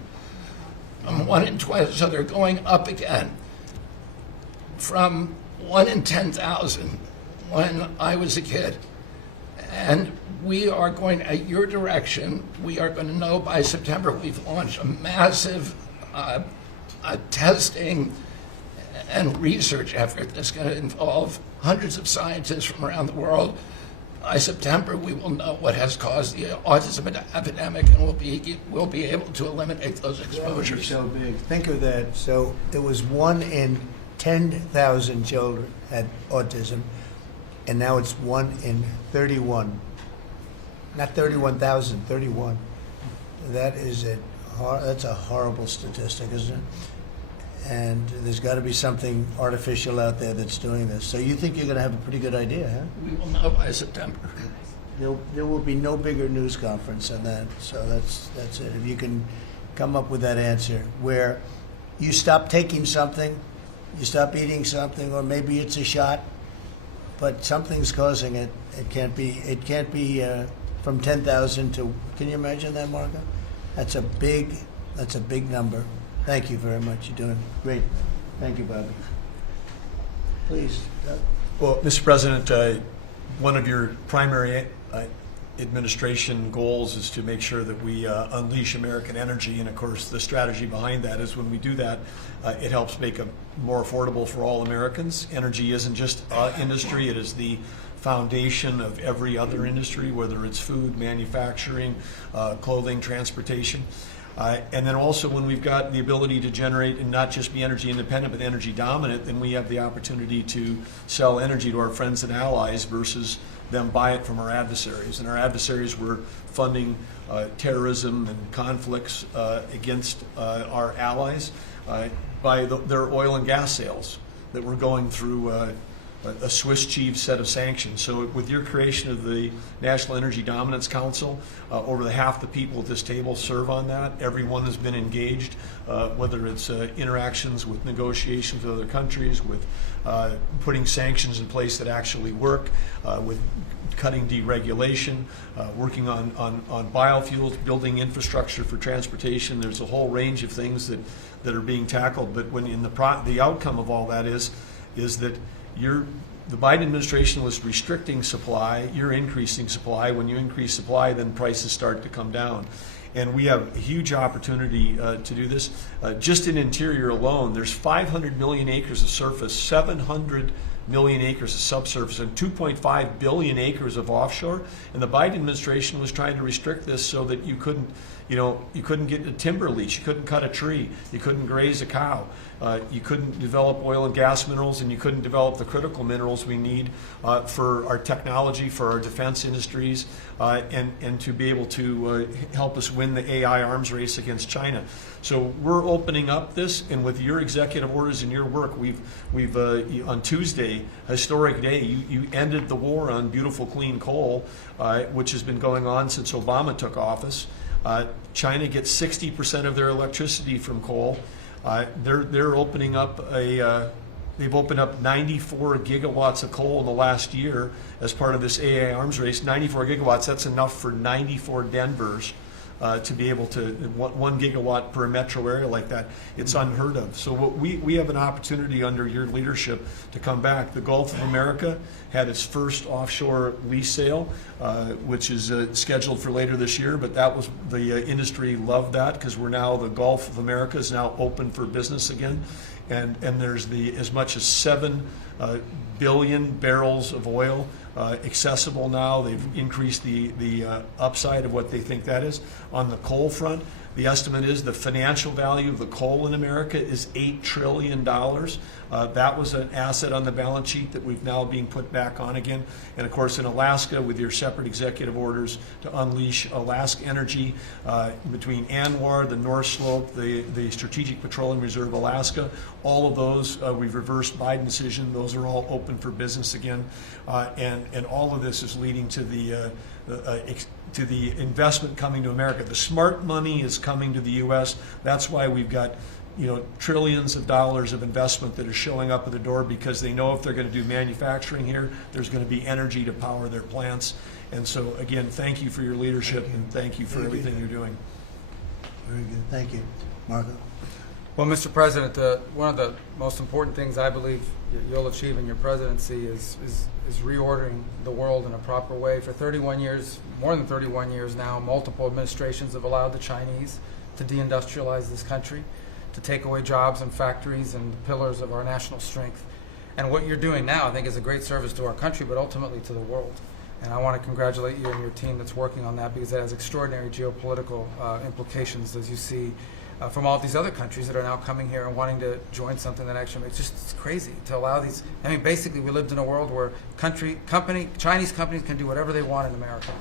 1 in 20, so they're going up again from 1 in 10,000 when I was a kid. And we are going, at your direction, we are going to know by September. We've launched a massive testing and research effort that's going to involve hundreds of scientists from around the world. By September, we will know what has caused the autism epidemic, and we'll be able to eliminate those exposures. So big. Think of that. So it was 1 in 10,000 children had autism, and now it's 1 in 31. Not 31,000, 31. That's a horrible statistic, isn't it? And there's got to be something artificial out there that's doing this. So you think you're going to have a pretty good idea, huh? We will know by September. There will be no bigger news conference than that. So that's it. If you can come up with that answer where you stop taking something, you stop eating something, or maybe it's a shot, but something's causing it. It can't be from 10,000 to. Can you imagine that, Margo? That's a big number. Thank you very much. You're doing great. Thank you, Bobby. Please, Doug. Well, Mr. President, one of your primary administration goals is to make sure that we unleash American energy, and of course the strategy behind that is when we do that, it helps make it more affordable for all Americans. Energy isn't just industry, it is the foundation of every other industry, whether it's food, manufacturing, clothing, transportation. And then also when we've got the ability to generate and not just be energy independent but energy dominant, then we have the opportunity to sell energy to our friends and allies versus them buy it from our adversaries. And our adversaries were funding terrorism and conflicts against our allies by their oil and gas sales that were going through a Swiss cheese set of sanctions. So with your creation of the National Energy Dominance Council, over half the people at this table serve on that. Everyone has been engaged, whether it's interactions with negotiations with other countries, with putting sanctions in place that actually work, with cutting deregulation, working on biofuels, building infrastructure for transportation. There's a whole range of things that are being tackled. But when in the outcome of all that is that the Biden administration was restricting supply, you're increasing supply. When you increase supply, then prices start to come down. And we have a huge opportunity to do this. Just in interior alone, there's 500 million acres of surface, 700 million acres of subsurface, and 2.5 billion acres of offshore. And the Biden administration was trying to restrict this so that you couldn't get a timber lease, you couldn't cut a tree, you couldn't graze a cow, you couldn't develop oil and gas minerals, and you couldn't develop the critical minerals we need for our technology, for our defense industries, and to be able to help us win the AI arms race against China. So we're opening up this, and with your executive orders and your work, we've on Tuesday, historic day, you ended the war on beautiful clean coal, which has been going on since Obama took office. China gets 60% of their electricity from coal. They're opening up a They've opened up 94 gigawatts of coal in the last year as part of this AA arms race. 94 gigawatts, that's enough for 94 Denvers to be able to, 1 gigawatt per metro area like that. It's unheard of. So we have an opportunity under your leadership to come back. The Gulf of America had its first offshore lease sale, which is scheduled for later this year, but that was, the industry loved that because we're now, the Gulf of America is now open for business again. And there's as much as 7 billion barrels of oil accessible now. They've increased the upside of what they think that is. On the coal front, the estimate is the financial value of the coal in America is $8 trillion. That was an asset on the balance sheet that we've now being put back on again. And of course in Alaska, with your separate executive orders to unleash Alaska energy between ANWR, the North Slope, the Strategic Petroleum Reserve Alaska, all of those, we've reversed Biden decision. Those are all open for business again. And all of this is leading to the investment coming to America. The smart money is coming to the U.S. That's why we've got, trillions of dollars of investment that are showing up at the door, because they know if they're going to do manufacturing here, there's going to be energy to power their plants. And so, again, thank you for your leadership and thank you for everything you're doing. Very good. Thank you. Marco? Well, Mr. President, one of the most important things I believe you'll achieve in your presidency is reordering the world in a proper way. For 31 years, more than 31 years now, multiple administrations have allowed the Chinese to deindustrialize this country, to take away jobs and factories and the pillars of our national strength. And what you're doing now, I think, is a great service to our country, but ultimately to the world. And I want to congratulate you and your team that's working on that, because it has extraordinary geopolitical implications, as you see from all these other countries that are now coming here and wanting to join something that actually makes it's crazy to allow these. I mean, basically, we lived in a world where Chinese companies can do whatever they want in America,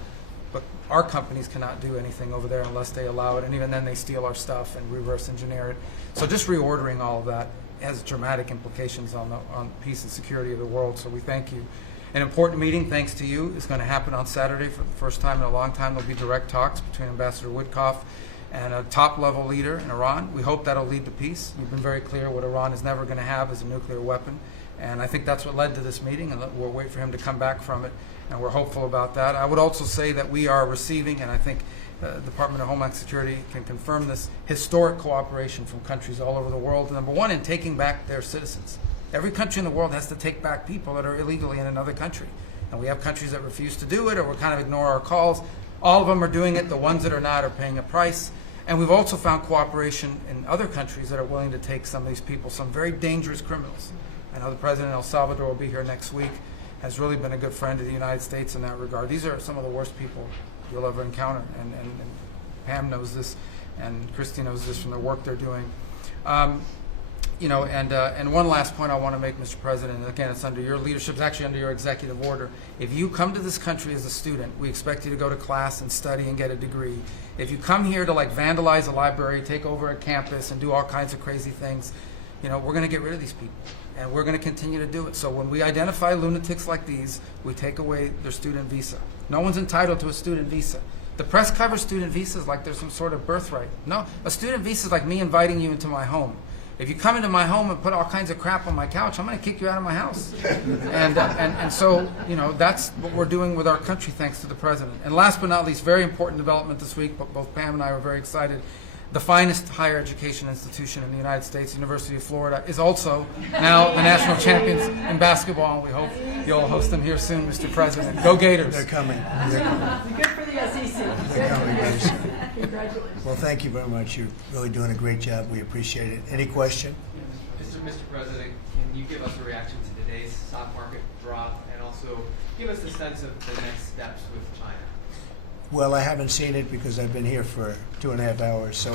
but our companies cannot do anything over there unless they allow it, and even then they steal our stuff and reverse engineer it. So just reordering all of that has dramatic implications on peace and security of the world, so we thank you. An important meeting, thanks to you, is going to happen on Saturday for the first time in a long time. There'll be direct talks between Ambassador Woodcock and a top-level leader in Iran. We hope that'll lead to peace. You've been very clear what Iran is never going to have is a nuclear weapon, and I think that's what led to this meeting, and we'll wait for him to come back from it, and we're hopeful about that. I would also say that we are receiving, and I think the Department of Homeland Security can confirm this, historic cooperation from countries all over the world. Number one, in taking back their citizens. Every country in the world has to take back people that are illegally in another country, and we have countries that refuse to do it or will kind of ignore our calls. All of them are doing it. The ones that are not are paying a price. And we've also found cooperation in other countries that are willing to take some of these people, some very dangerous criminals. I know the president of El Salvador will be here next week, has really been a good friend of the United States in that regard. These are some of the worst people you'll ever encounter, and Pam knows this, and Christy knows this from the work they're doing. And one last point I want to make, Mr. President, and again, it's under your leadership, it's actually under your executive order. If you come to this country as a student, we expect you to go to class and study and get a degree. If you come here to vandalize a library, take over a campus, and do all kinds of crazy things, we're going to get rid of these people, and we're going to continue to do it. So when we identify lunatics like these, we take away their student visa. No one's entitled to a student visa. The press covers student visas like there's some sort of birthright. No, a student visa is like me inviting you into my home. If you come into my home and put all kinds of crap on my couch, I'm going to kick you out of my house. And so, that's what we're doing with our country, thanks to the president. And last but not least, very important development this week, but both Pam and I were very excited. The finest higher education institution in the United States, University of Florida, is also now the national champions in basketball, and we hope you'll host them here soon, Mr. President. Go Gators. They're coming. Good for the SEC. They're coming, guys. Congratulations. Well, thank you very much. You're really doing a great job. We appreciate it. Any question? Mr. President, can you give us a reaction to today's stock market drop, and also give us a sense of the next steps with China? Well, I haven't seen it because I've been here for 2.5 hours, so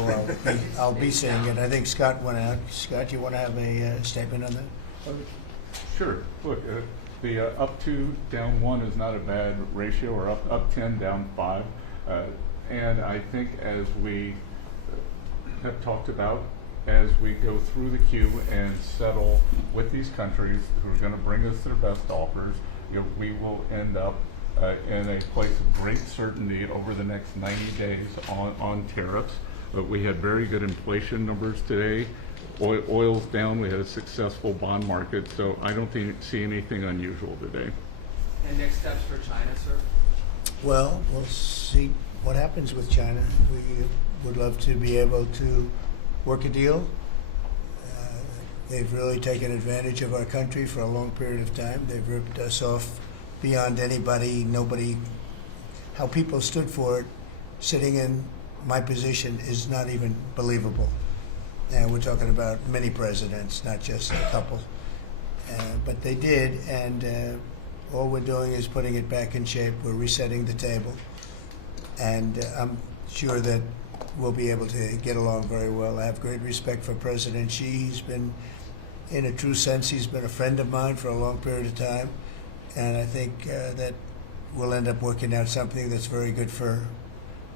I'll be seeing it. I think Scott went out. Scott, you want to have a statement on that? Sure. Look, the up 2, down 1 is not a bad ratio, or up 10, down 5. And I think, as we have talked about, as we go through the queue and settle with these countries who are going to bring us their best offers, we will end up in a place of great certainty over the next 90 days on tariffs. But we had very good inflation numbers today. Oil's down. We had a successful bond market, so I don't see anything unusual today. And next steps for China, sir? Well, we'll see what happens with China. We would love to be able to work a deal. They've really taken advantage of our country for a long period of time. They've ripped us off beyond nobody. How people stood for it, sitting in my position, is not even believable. And we're talking about many presidents, not just a couple. But they did, and all we're doing is putting it back in shape. We're resetting the table. And I'm sure that we'll be able to get along very well. I have great respect for President Xi. He's been, in a true sense, he's been a friend of mine for a long period of time. And I think that we'll end up working out something that's very good for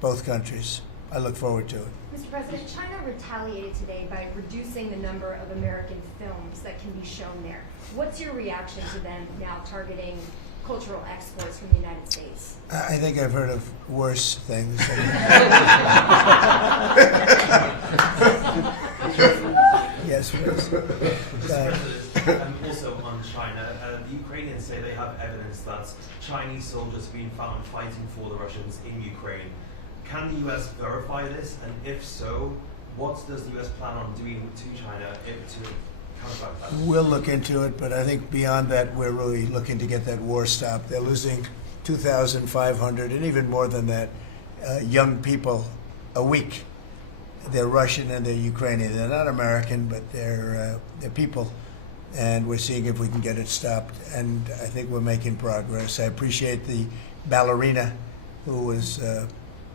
both countries. I look forward to it. Mr. President, China retaliated today by reducing the number of American films that can be shown there. What's your reaction to them now targeting cultural exports from the United States? I think I've heard of worse things. Yes, please. Also on China, the Ukrainians say they have evidence that Chinese soldiers have been found fighting for the Russians in Ukraine. Can the U.S. verify this? And if so, what does the U.S. plan on doing to China to counteract that? We'll look into it, but I think beyond that, we're really looking to get that war stopped. They're losing 2,500 and even more than that young people a week. They're Russian and they're Ukrainian. They're not American, but they're people. And we're seeing if we can get it stopped. And I think we're making progress. I appreciate the ballerina who was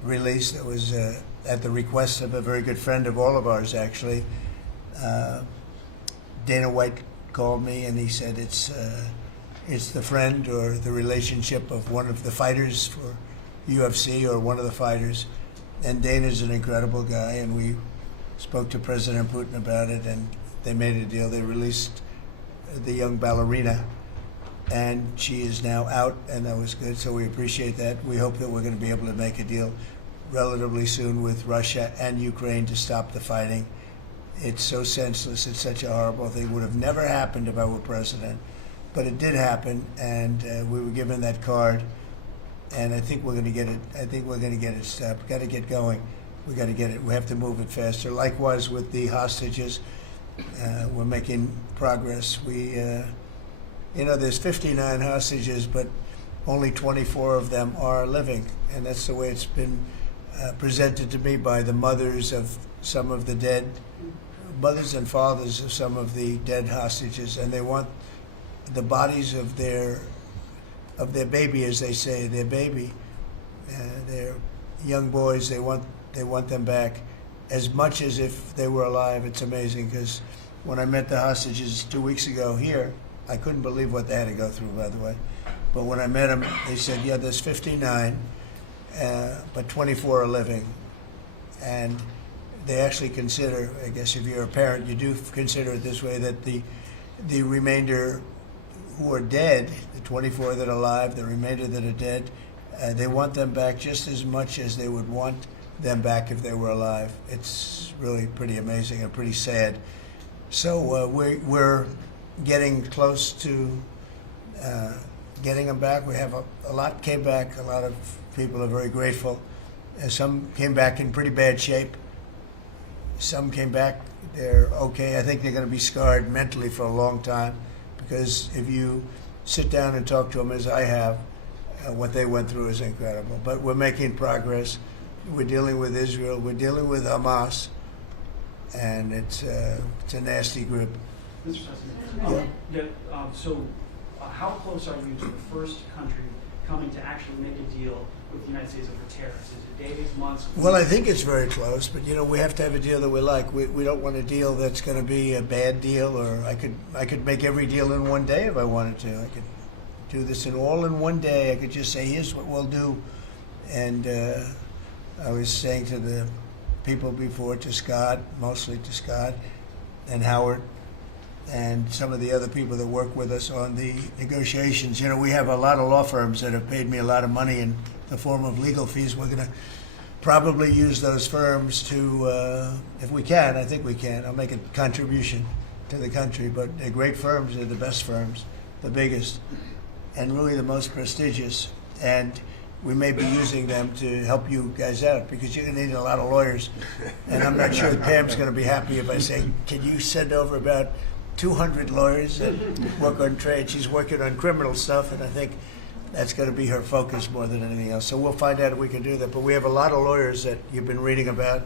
released. It was at the request of a very good friend of all of ours, actually. Dana White called me and he said it's the friend or the relationship of one of the fighters for UFC or one of the fighters. And Dana's an incredible guy, and we spoke to President Putin about it, and they made a deal. They released the young ballerina, and she is now out, and that was good, so we appreciate that. We hope that we're going to be able to make a deal relatively soon with Russia and Ukraine to stop the fighting. It's so senseless. It's such a horrible thing. It would have never happened if I were president, but it did happen, and we were given that card. And I think we're going to get it. I think we're going to get it stopped. Got to get going. We got to get it. We have to move it faster. Likewise with the hostages, we're making progress. There's 59 hostages, but only 24 of them are living, and that's the way it's been presented to me by the mothers of some of the dead, mothers and fathers of some of the dead hostages, and they want the bodies of their baby, as they say, their baby, their young boys. They want them back as much as if they were alive. It's amazing, because when I met the hostages 2 weeks ago here, I couldn't believe what they had to go through, by the way. But when I met them, they said, yeah, there's 59, but 24 are living. And they actually consider, I guess if you're a parent, you do consider it this way, that the remainder who are dead, the 24 that are alive, the remainder that are dead, they want them back just as much as they would want them back if they were alive. It's really pretty amazing and pretty sad. So we're getting close to getting them back. We have a lot came back. A lot of people are very grateful. Some came back in pretty bad shape. Some came back, they're okay. I think they're going to be scarred mentally for a long time, because if you sit down and talk to them, as I have, what they went through is incredible. But we're making progress. We're dealing with Israel. We're dealing with Hamas, and it's a nasty group. Mr. President, how close are you to the first country coming to actually make a deal with the United States over tariffs? Is it days, months? Well, I think it's very close, but we have to have a deal that we like. We don't want a deal that's going to be a bad deal, or I could make every deal in one day if I wanted to. I could do this all in one day. I could just say, here's what we'll do. And I was saying to the people before, to Scott, mostly to Scott and Howard, and some of the other people that work with us on the negotiations. We have a lot of law firms that have paid me a lot of money in the form of legal fees. We're going to probably use those firms to, if we can, I think we can. I'll make a contribution to the country, but they're great firms. They're the best firms, the biggest, and really the most prestigious. And we may be using them to help you guys out because you're going to need a lot of lawyers. And I'm not sure that Pam's going to be happy if I say, can you send over about 200 lawyers that work on trade? She's working on criminal stuff, and I think that's going to be her focus more than anything else. So we'll find out if we can do that. But we have a lot of lawyers that you've been reading about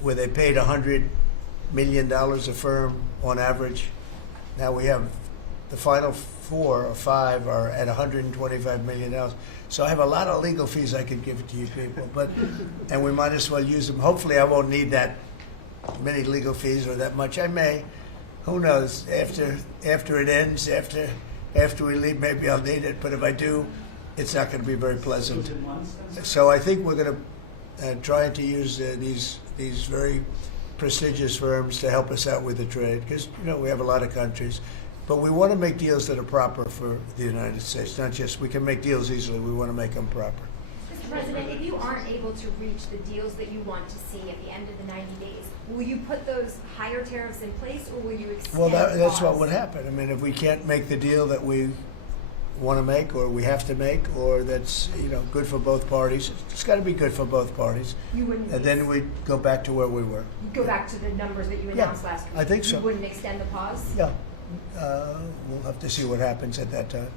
where they paid $100 million a firm on average. Now we have the final 4 or 5 are at $125 million. So I have a lot of legal fees I could give to you people, and we might as well use them. Hopefully I won't need that many legal fees or that much. I may. Who knows? After it ends, after we leave, maybe I'll need it. But if I do, it's not going to be very pleasant. So I think we're going to try to use these very prestigious firms to help us out with the trade because we have a lot of countries. But we want to make deals that are proper for the United States, not just we can make deals easily. We want to make them proper. Mr. President, if you aren't able to reach the deals that you want to see at the end of the 90 days, will you put those higher tariffs in place or will you extend Well, that's what pause? would happen. I mean, if we can't make the deal that we want to make or we have to make or that's good for both parties, it's got to be good for both parties. You wouldn't. And then we'd go back to where we were. You'd go back to the numbers that you announced last week. I think so. You wouldn't extend the pause? Yeah. We'll have to see what happens at that time.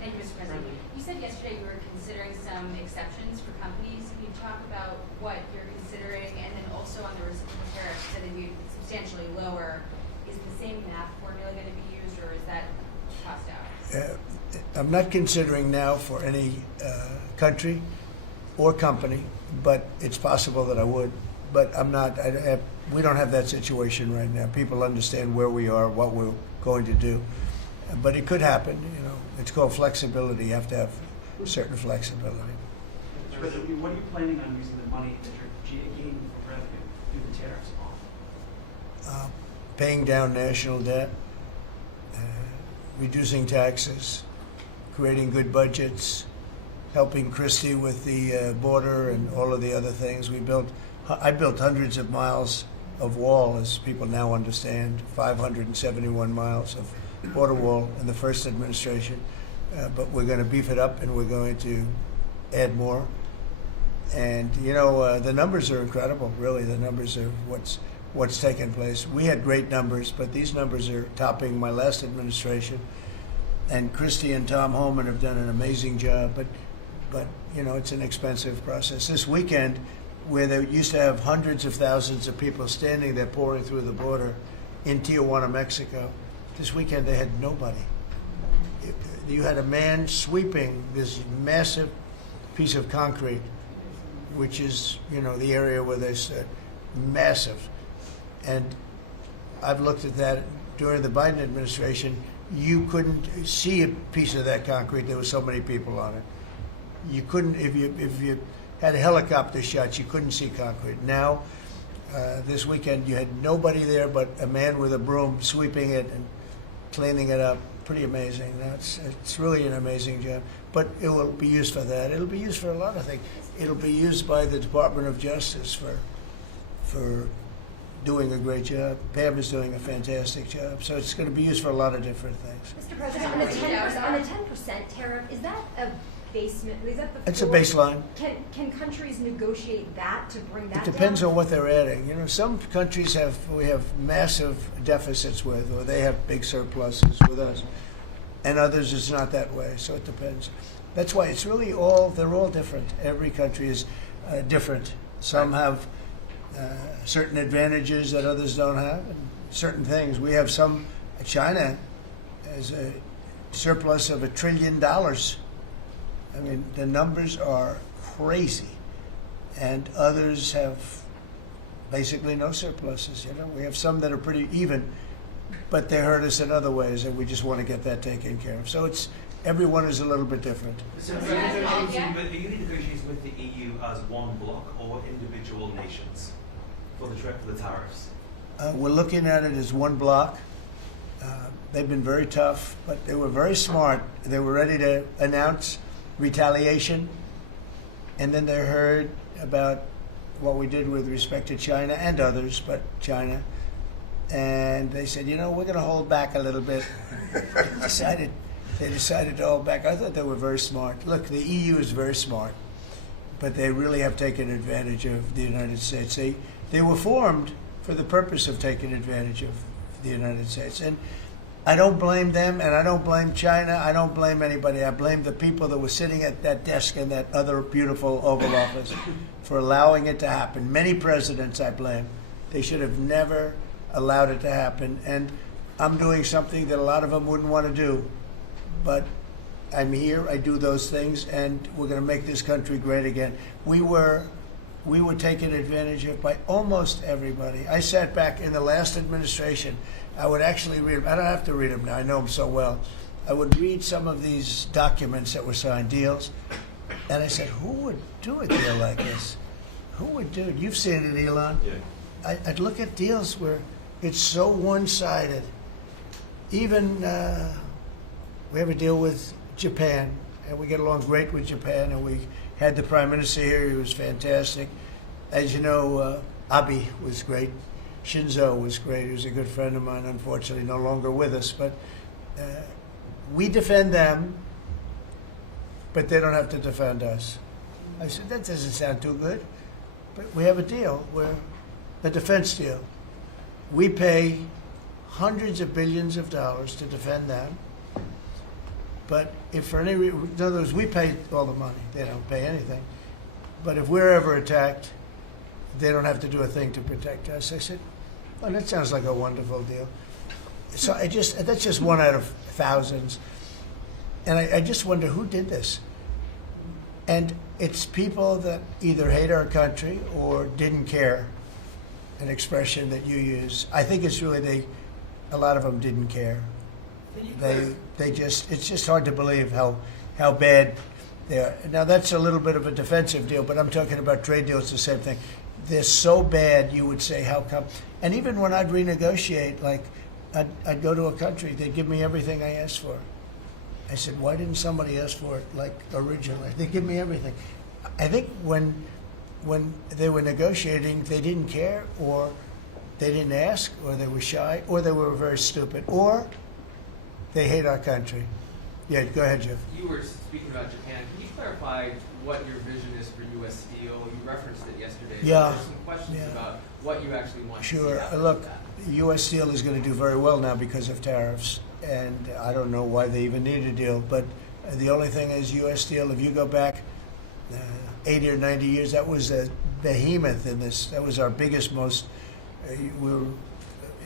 Thank you, Mr. President. You said yesterday you were considering some exceptions for companies. Can you talk about what you're considering? And then also on the reciprocal tariffs, you said it'd be substantially lower. Is the same math formula going to be used, or is that tossed out? I'm not considering now for any country or company, but it's possible that I would. But I'm not. We don't have that situation right now. People understand where we are, what we're going to do. But it could happen. It's called flexibility. You have to have certain flexibility. Mr. President, what are you planning on using the money that you're gaining from revenue through the tariffs on? Paying down national debt, reducing taxes, creating good budgets, helping Christie with the border and all of the other things. I built hundreds of miles of wall, as people now understand, 571 miles of border wall in the first administration. But we're going to beef it up and we're going to add more. And, the numbers are incredible, really. The numbers are what's taken place. We had great numbers, but these numbers are topping my last administration. And Christie and Tom Homan have done an amazing job. But it's an expensive process. This weekend, where they used to have hundreds of thousands of people standing there pouring through the border in Tijuana, Mexico, this weekend they had nobody. You had a man sweeping this massive piece of concrete, which is, the area where they said massive. And I've looked at that during the Biden administration. You couldn't see a piece of that concrete. There were so many people on it. You couldn't, if you had helicopter shots, you couldn't see concrete. Now, this weekend, you had nobody there but a man with a broom sweeping it and cleaning it up. Pretty amazing. It's really an amazing job. But it will be used for that. It'll be used for a lot of things. It'll be used by the Department of Justice for doing a great job. Pam is doing a fantastic job. So it's going to be used for a lot of different things. Mr. President, on the 10% tariff, is that a basement? Is that the It's a floor? baseline. Can countries negotiate that to bring that It depends down? on what they're adding. Some countries we have massive deficits with, or they have big surpluses with us, and others it's not that way. So it depends. That's why it's really they're all different. Every country is different. Some have certain advantages that others don't have, and certain things. We have some. China has a surplus of $1 trillion. I mean, the numbers are crazy, and others have basically no surpluses. We have some that are pretty even, but they hurt us in other ways, and we just want to get that taken care of. So everyone is a little bit different. So are you negotiating with the EU as one bloc or individual nations for the tariffs? We're looking at it as one bloc. They've been very tough, but they were very smart. They were ready to announce retaliation, and then they heard about what we did with respect to China and others, but China. And they said, we're going to hold back a little bit. They decided to hold back. I thought they were very smart. Look, the EU is very smart, but they really have taken advantage of the United States. They were formed for the purpose of taking advantage of the United States. And I don't blame them, and I don't blame China. I don't blame anybody. I blame the people that were sitting at that desk in that other beautiful Oval Office for allowing it to happen. Many presidents I blame. They should have never allowed it to happen. And I'm doing something that a lot of them wouldn't want to do. But I'm here, I do those things, and we're going to make this country great again. We were taken advantage of by almost everybody. I sat back in the last administration. I would actually read them. I don't have to read them now. I know them so well. I would read some of these documents that were signed, deals, and I said, who would do a deal like this? Who would do it? You've seen it, Elon. Yeah. I'd look at deals where it's so one-sided. Even we have a deal with Japan, and we get along great with Japan, and we had the Prime Minister here. He was fantastic. As you know, Abe was great. Shinzo was great. He was a good friend of mine, unfortunately no longer with us. But we defend them, but they don't have to defend us. I said, that doesn't sound too good. But we have a deal, a defense deal. We pay hundreds of billions of dollars to defend them. But if for any reason, in other words, we pay all the money. They don't pay anything. But if we're ever attacked, they don't have to do a thing to protect us. I said, well, that sounds like a wonderful deal. So that's just one out of thousands. And I just wonder who did this. And it's people that either hate our country or didn't care, an expression that you use. I think it's really a lot of them didn't care. It's just hard to believe how bad they are. Now that's a little bit of a defensive deal, but I'm talking about trade deals, the same thing. They're so bad, you would say, how come? And even when I'd renegotiate, like I'd go to a country, they'd give me everything I asked for. I said, why didn't somebody ask for it like originally? They give me everything. I think when they were negotiating, they didn't care, or they didn't ask, or they were shy, or they were very stupid, or they hate our country. Yeah, go ahead, Jeff. You were speaking about Japan. Can you clarify what your vision is for U.S. Steel? You referenced it yesterday. Yeah. There's some questions about what you actually want to see Sure. happen Look, with that. U.S. Steel is going to do very well now because of tariffs, and I don't know why they even need a deal. But the only thing is, U.S. Steel, if you go back 80 or 90 years, that was a behemoth in this. That was our biggest, most.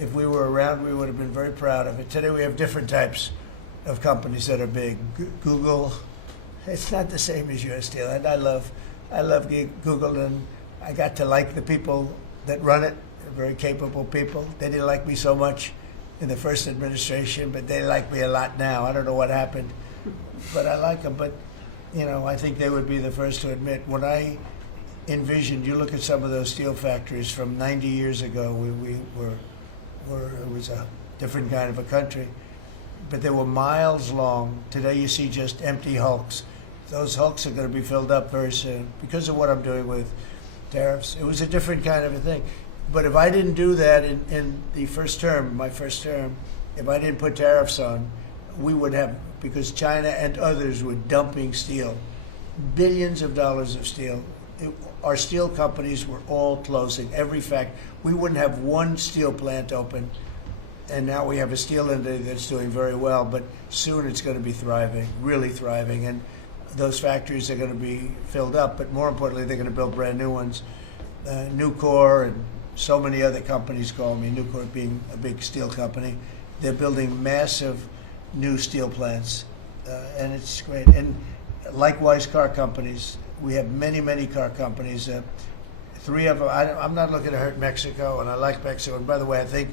If we were around, we would have been very proud of it. Today we have different types of companies that are big. Google, it's not the same as U.S. Steel. And I love Google, and I got to like the people that run it. They're very capable people. They didn't like me so much in the first administration, but they like me a lot now. I don't know what happened, but I like them. But I think they would be the first to admit when I envisioned. You look at some of those steel factories from 90 years ago. It was a different kind of a country, but they were miles long. Today you see just empty hulks. Those hulks are going to be filled up very soon because of what I'm doing with tariffs. It was a different kind of a thing. But if I didn't do that in the first term, my first term, if I didn't put tariffs on, we would have, because China and others were dumping steel, billions of dollars of steel. Our steel companies were all closing. Every fact, we wouldn't have one steel plant open, and now we have a steel industry that's doing very well. But soon it's going to be thriving, really thriving, and those factories are going to be filled up. But more importantly, they're going to build brand new ones. Nucor and so many other companies call me. Nucor being a big steel company, they're building massive new steel plants, and it's great. And likewise, car companies. We have many, many car companies. 3 of them. I'm not looking to hurt Mexico, and I like Mexico. And by the way, I think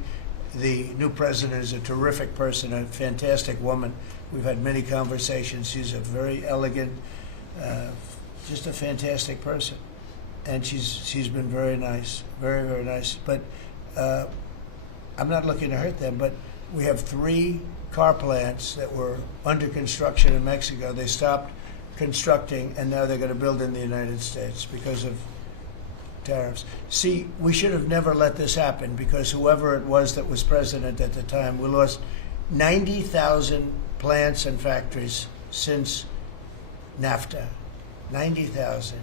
the new president is a terrific person, a fantastic woman. We've had many conversations. She's a very elegant, just a fantastic person, and she's been very nice, very, very nice. But I'm not looking to hurt them. But we have 3 car plants that were under construction in Mexico. They stopped constructing, and now they're going to build in the United States because of tariffs. See, we should have never let this happen because whoever it was that was president at the time, we lost 90,000 plants and factories since NAFTA. 90,000.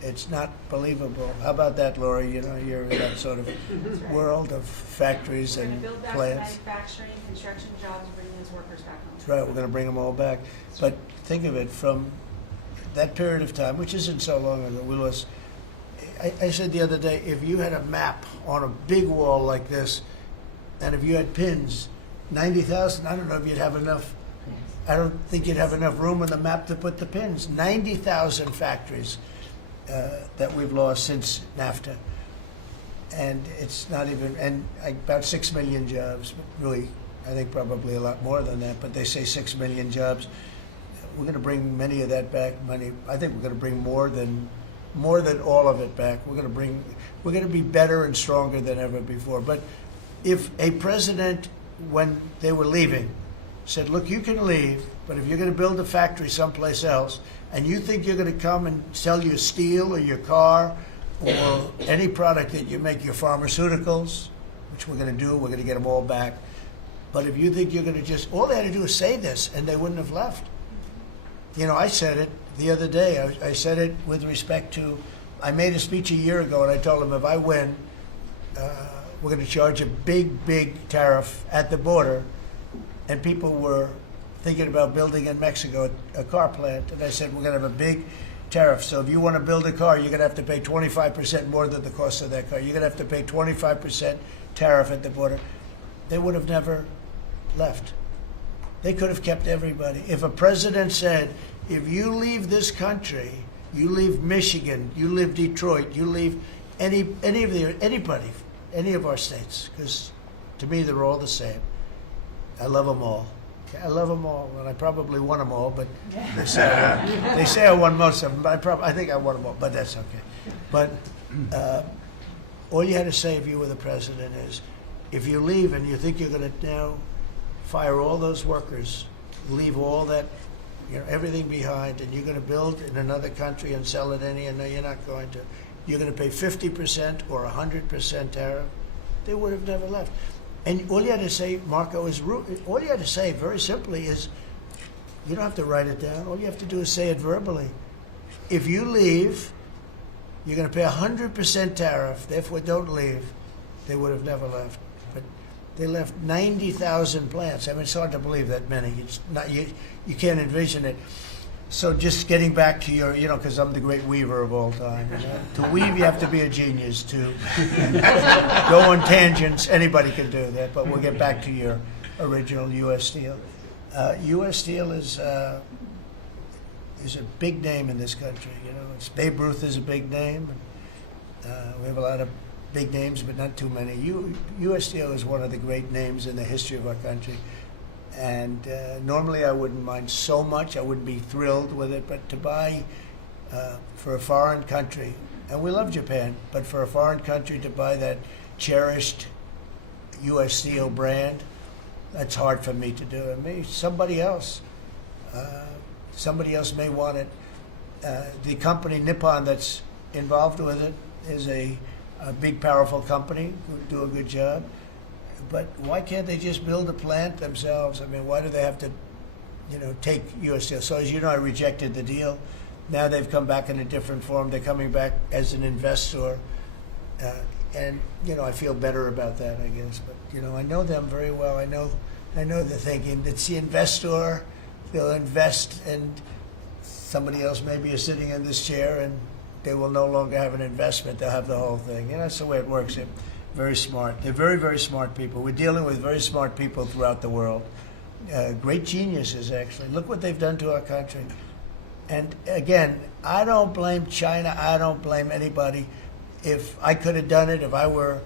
It's not believable. How about that, Laura? You know, you're in that sort of world of factories We're going and to build back plants. manufacturing, construction jobs, and bring those workers back home. That's right, we're going to bring them all back. But think of it, from that period of time, which isn't so long ago, we lost. I said the other day, if you had a map on a big wall like this, and if you had pins, 90,000, I don't know if you'd have enough. I don't think you'd have enough room on the map to put the pins. 90,000 factories that we've lost since NAFTA. And it's not even, and about 6 million jobs, but really, I think probably a lot more than that, but they say 6 million jobs. We're going to bring many of that back. I think we're going to bring more than all of it back. We're going to be better and stronger than ever before. But if a president, when they were leaving, said, look, you can leave, but if you're going to build a factory someplace else, and you think you're going to come and sell your steel or your car or any product that you make, your pharmaceuticals, which we're going to do, we're going to get them all back. But if you think you're going to just, all they had to do is say this, and they wouldn't have left. You know, I said it the other day. I said it with respect to, I made a speech a year ago, and I told them if I win, we're going to charge a big, big tariff at the border. And people were thinking about building in Mexico a car plant. And I said, we're going to have a big tariff. So if you want to build a car, you're going to have to pay 25% more than the cost of that car. You're going to have to pay 25% tariff at the border. They would have never left. They could have kept everybody. If a president said, if you leave this country, you leave Michigan, you leave Detroit, you leave anybody, any of our states, because to me they're all the same. I love them all. I love them all, and I probably won them all, but they say I won most of them, but I think I won them all, but that's okay. But all you had to say if you were the president is, if you leave and you think you're going to now fire all those workers, leave all that, everything behind, and you're going to build in another country and sell it and no, you're not going to. You're going to pay 50% or 100% tariff. They would have never left. And all you had to say, Marco, all you had to say very simply is, you don't have to write it down. All you have to do is say it verbally. If you leave, you're going to pay 100% tariff. Therefore, don't leave. They would have never left. But they left 90,000 plants. I mean, it's hard to believe that many. It's not, you can't envision it. So just getting back to your, because I'm the great weaver of all time. To weave, you have to be a genius. To go on tangents, anybody can do that. But we'll get back to your original U.S. Steel. U.S. Steel is a big name in this country. Babe Ruth is a big name. We have a lot of big names, but not too many. U.S. Steel is one of the great names in the history of our country. And normally I wouldn't mind so much. I wouldn't be thrilled with it. But to buy for a foreign country, and we love Japan, but for a foreign country to buy that cherished U.S. Steel brand, that's hard for me to do. And maybe somebody else may want it. The company Nippon that's involved with it is a big, powerful company who do a good job. But why can't they just build a plant themselves? I mean, why do they have to, take U.S. Steel? So as you know, I rejected the deal. Now they've come back in a different form. They're coming back as an investor. And, I feel better about that, I guess. But, I know them very well. I know the thinking. It's the investor. They'll invest, and somebody else maybe is sitting in this chair, and they will no longer have an investment. They'll have the whole thing. That's the way it works. Very smart. They're very, very smart people. We're dealing with very smart people throughout the world. Great geniuses, actually. Look what they've done to our country. And again, I don't blame China. I don't blame anybody. If I could have done it, if I were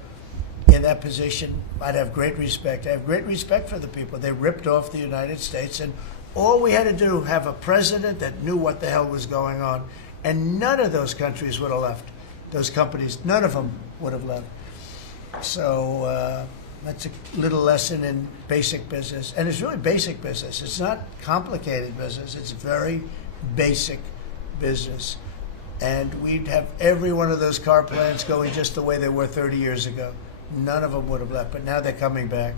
in that position, I'd have great respect. I have great respect for the people. They ripped off the United States, and all we had to do, have a president that knew what the hell was going on, and none of those countries would have left. Those companies, none of them would have left. So that's a little lesson in basic business. And it's really basic business. It's not complicated business. It's very basic business. and we'd have every one of those car plants going just the way they were 30 years ago. None of them would have left, but now they're coming back.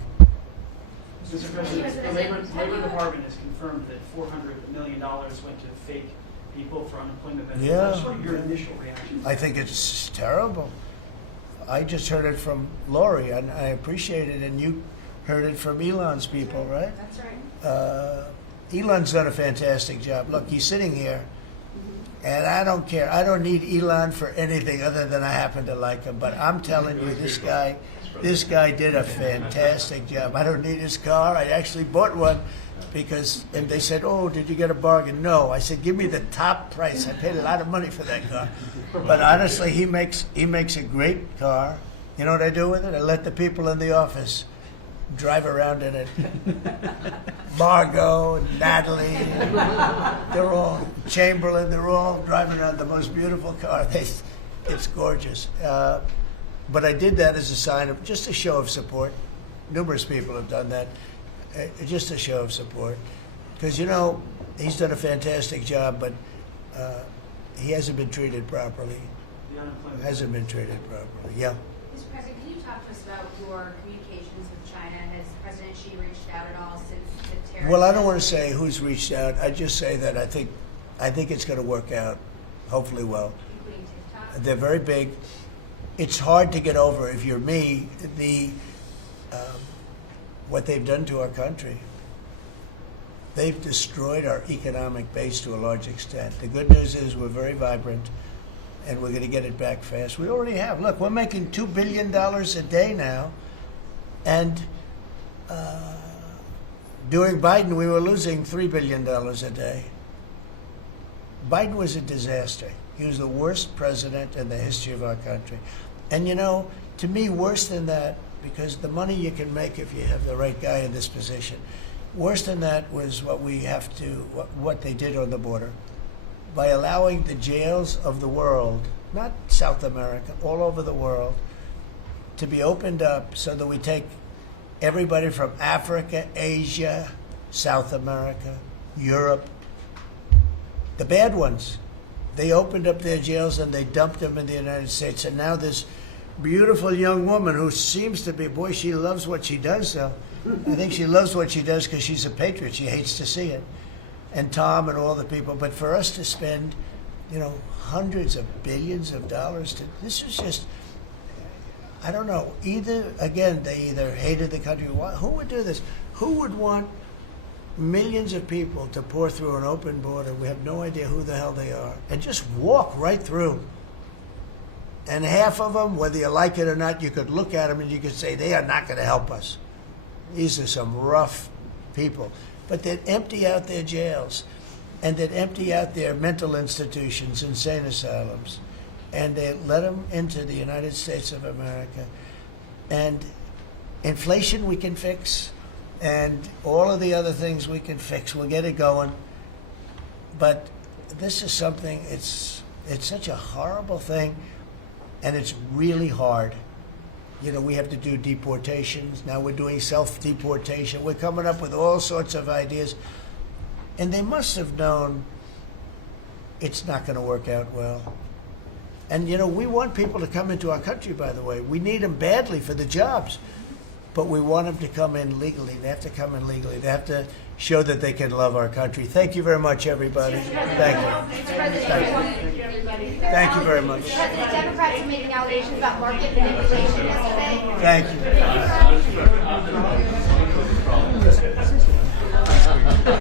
Mr. President, the Labor Department has confirmed that $400 million went to fake people for unemployment benefits. Yeah. Just what are your initial reactions? I think it's terrible. I just heard it from Lori, and I appreciate it, and you heard it from Elon's people, right? That's right. Elon's done a fantastic job. Look, he's sitting here, and I don't care. I don't need Elon for anything other than I happen to like him. But I'm telling you, this guy did a fantastic job. I don't need his car. I actually bought one because, and they said, "Oh, did you get a bargain?" No, I said, "Give me the top price." I paid a lot of money for that car. But honestly, he makes a great car. You know what I do with it? I let the people in the office drive around in it. Margot and Natalie, they're all, Chamberlain, they're all driving around the most beautiful car. It's gorgeous. But I did that as a sign of, just a show of support. Numerous people have done that. Just a show of support. Because, you know, he's done a fantastic job, but he hasn't been treated properly. The unemployment Hasn't been treated properly, yeah. Mr. President, can you talk to us about your communications with China? Has President Xi reached out at all since the tariffs? Well, I don't want to say who's reached out. I just say that I think it's going to work out, hopefully well. Including TikTok? They're very big. It's hard to get over, if you're me, what they've done to our country. They've destroyed our economic base to a large extent. The good news is we're very vibrant, and we're going to get it back fast. We already have. Look, we're making $2 billion a day now, and during Biden, we were losing $3 billion a day. Biden was a disaster. He was the worst president in the history of our country. And you know, to me, worse than that, because the money you can make if you have the right guy in this position, worse than that was what they did on the border. By allowing the jails of the world, not South America, all over the world, to be opened up so that we take everybody from Africa, Asia, South America, Europe, the bad ones. They opened up their jails and they dumped them in the United States. And now this beautiful young woman who seems to be, boy, she loves what she does, though. I think she loves what she does because she's a patriot. She hates to see it. And Tom and all the people. But for us to spend, you know, hundreds of billions of dollars this is just, I don't know. They either hated the country. Who would do this? Who would want millions of people to pour through an open border? We have no idea who the hell they are. And just walk right through. And half of them, whether you like it or not, you could look at them and you could say, they are not going to help us. These are some rough people. But they'd empty out their jails, and they'd empty out their mental institutions, insane asylums, and they'd let them into the United States of America. And inflation we can fix, and all of the other things we can fix. We'll get it going. But this is something, it's such a horrible thing, and it's really hard. You know, we have to do deportations. Now we're doing self-deportation. We're coming up with all sorts of ideas. And they must have known it's not going to work out well. And, you know, we want people to come into our country, by the way. We need them badly for the jobs. But we want them to come in legally. They have to come in legally. They have to show that they can love our country. Thank you very much, everybody. Thank you. Thank you very much. President, Democrats are making allegations about market manipulation yesterday. Thank you.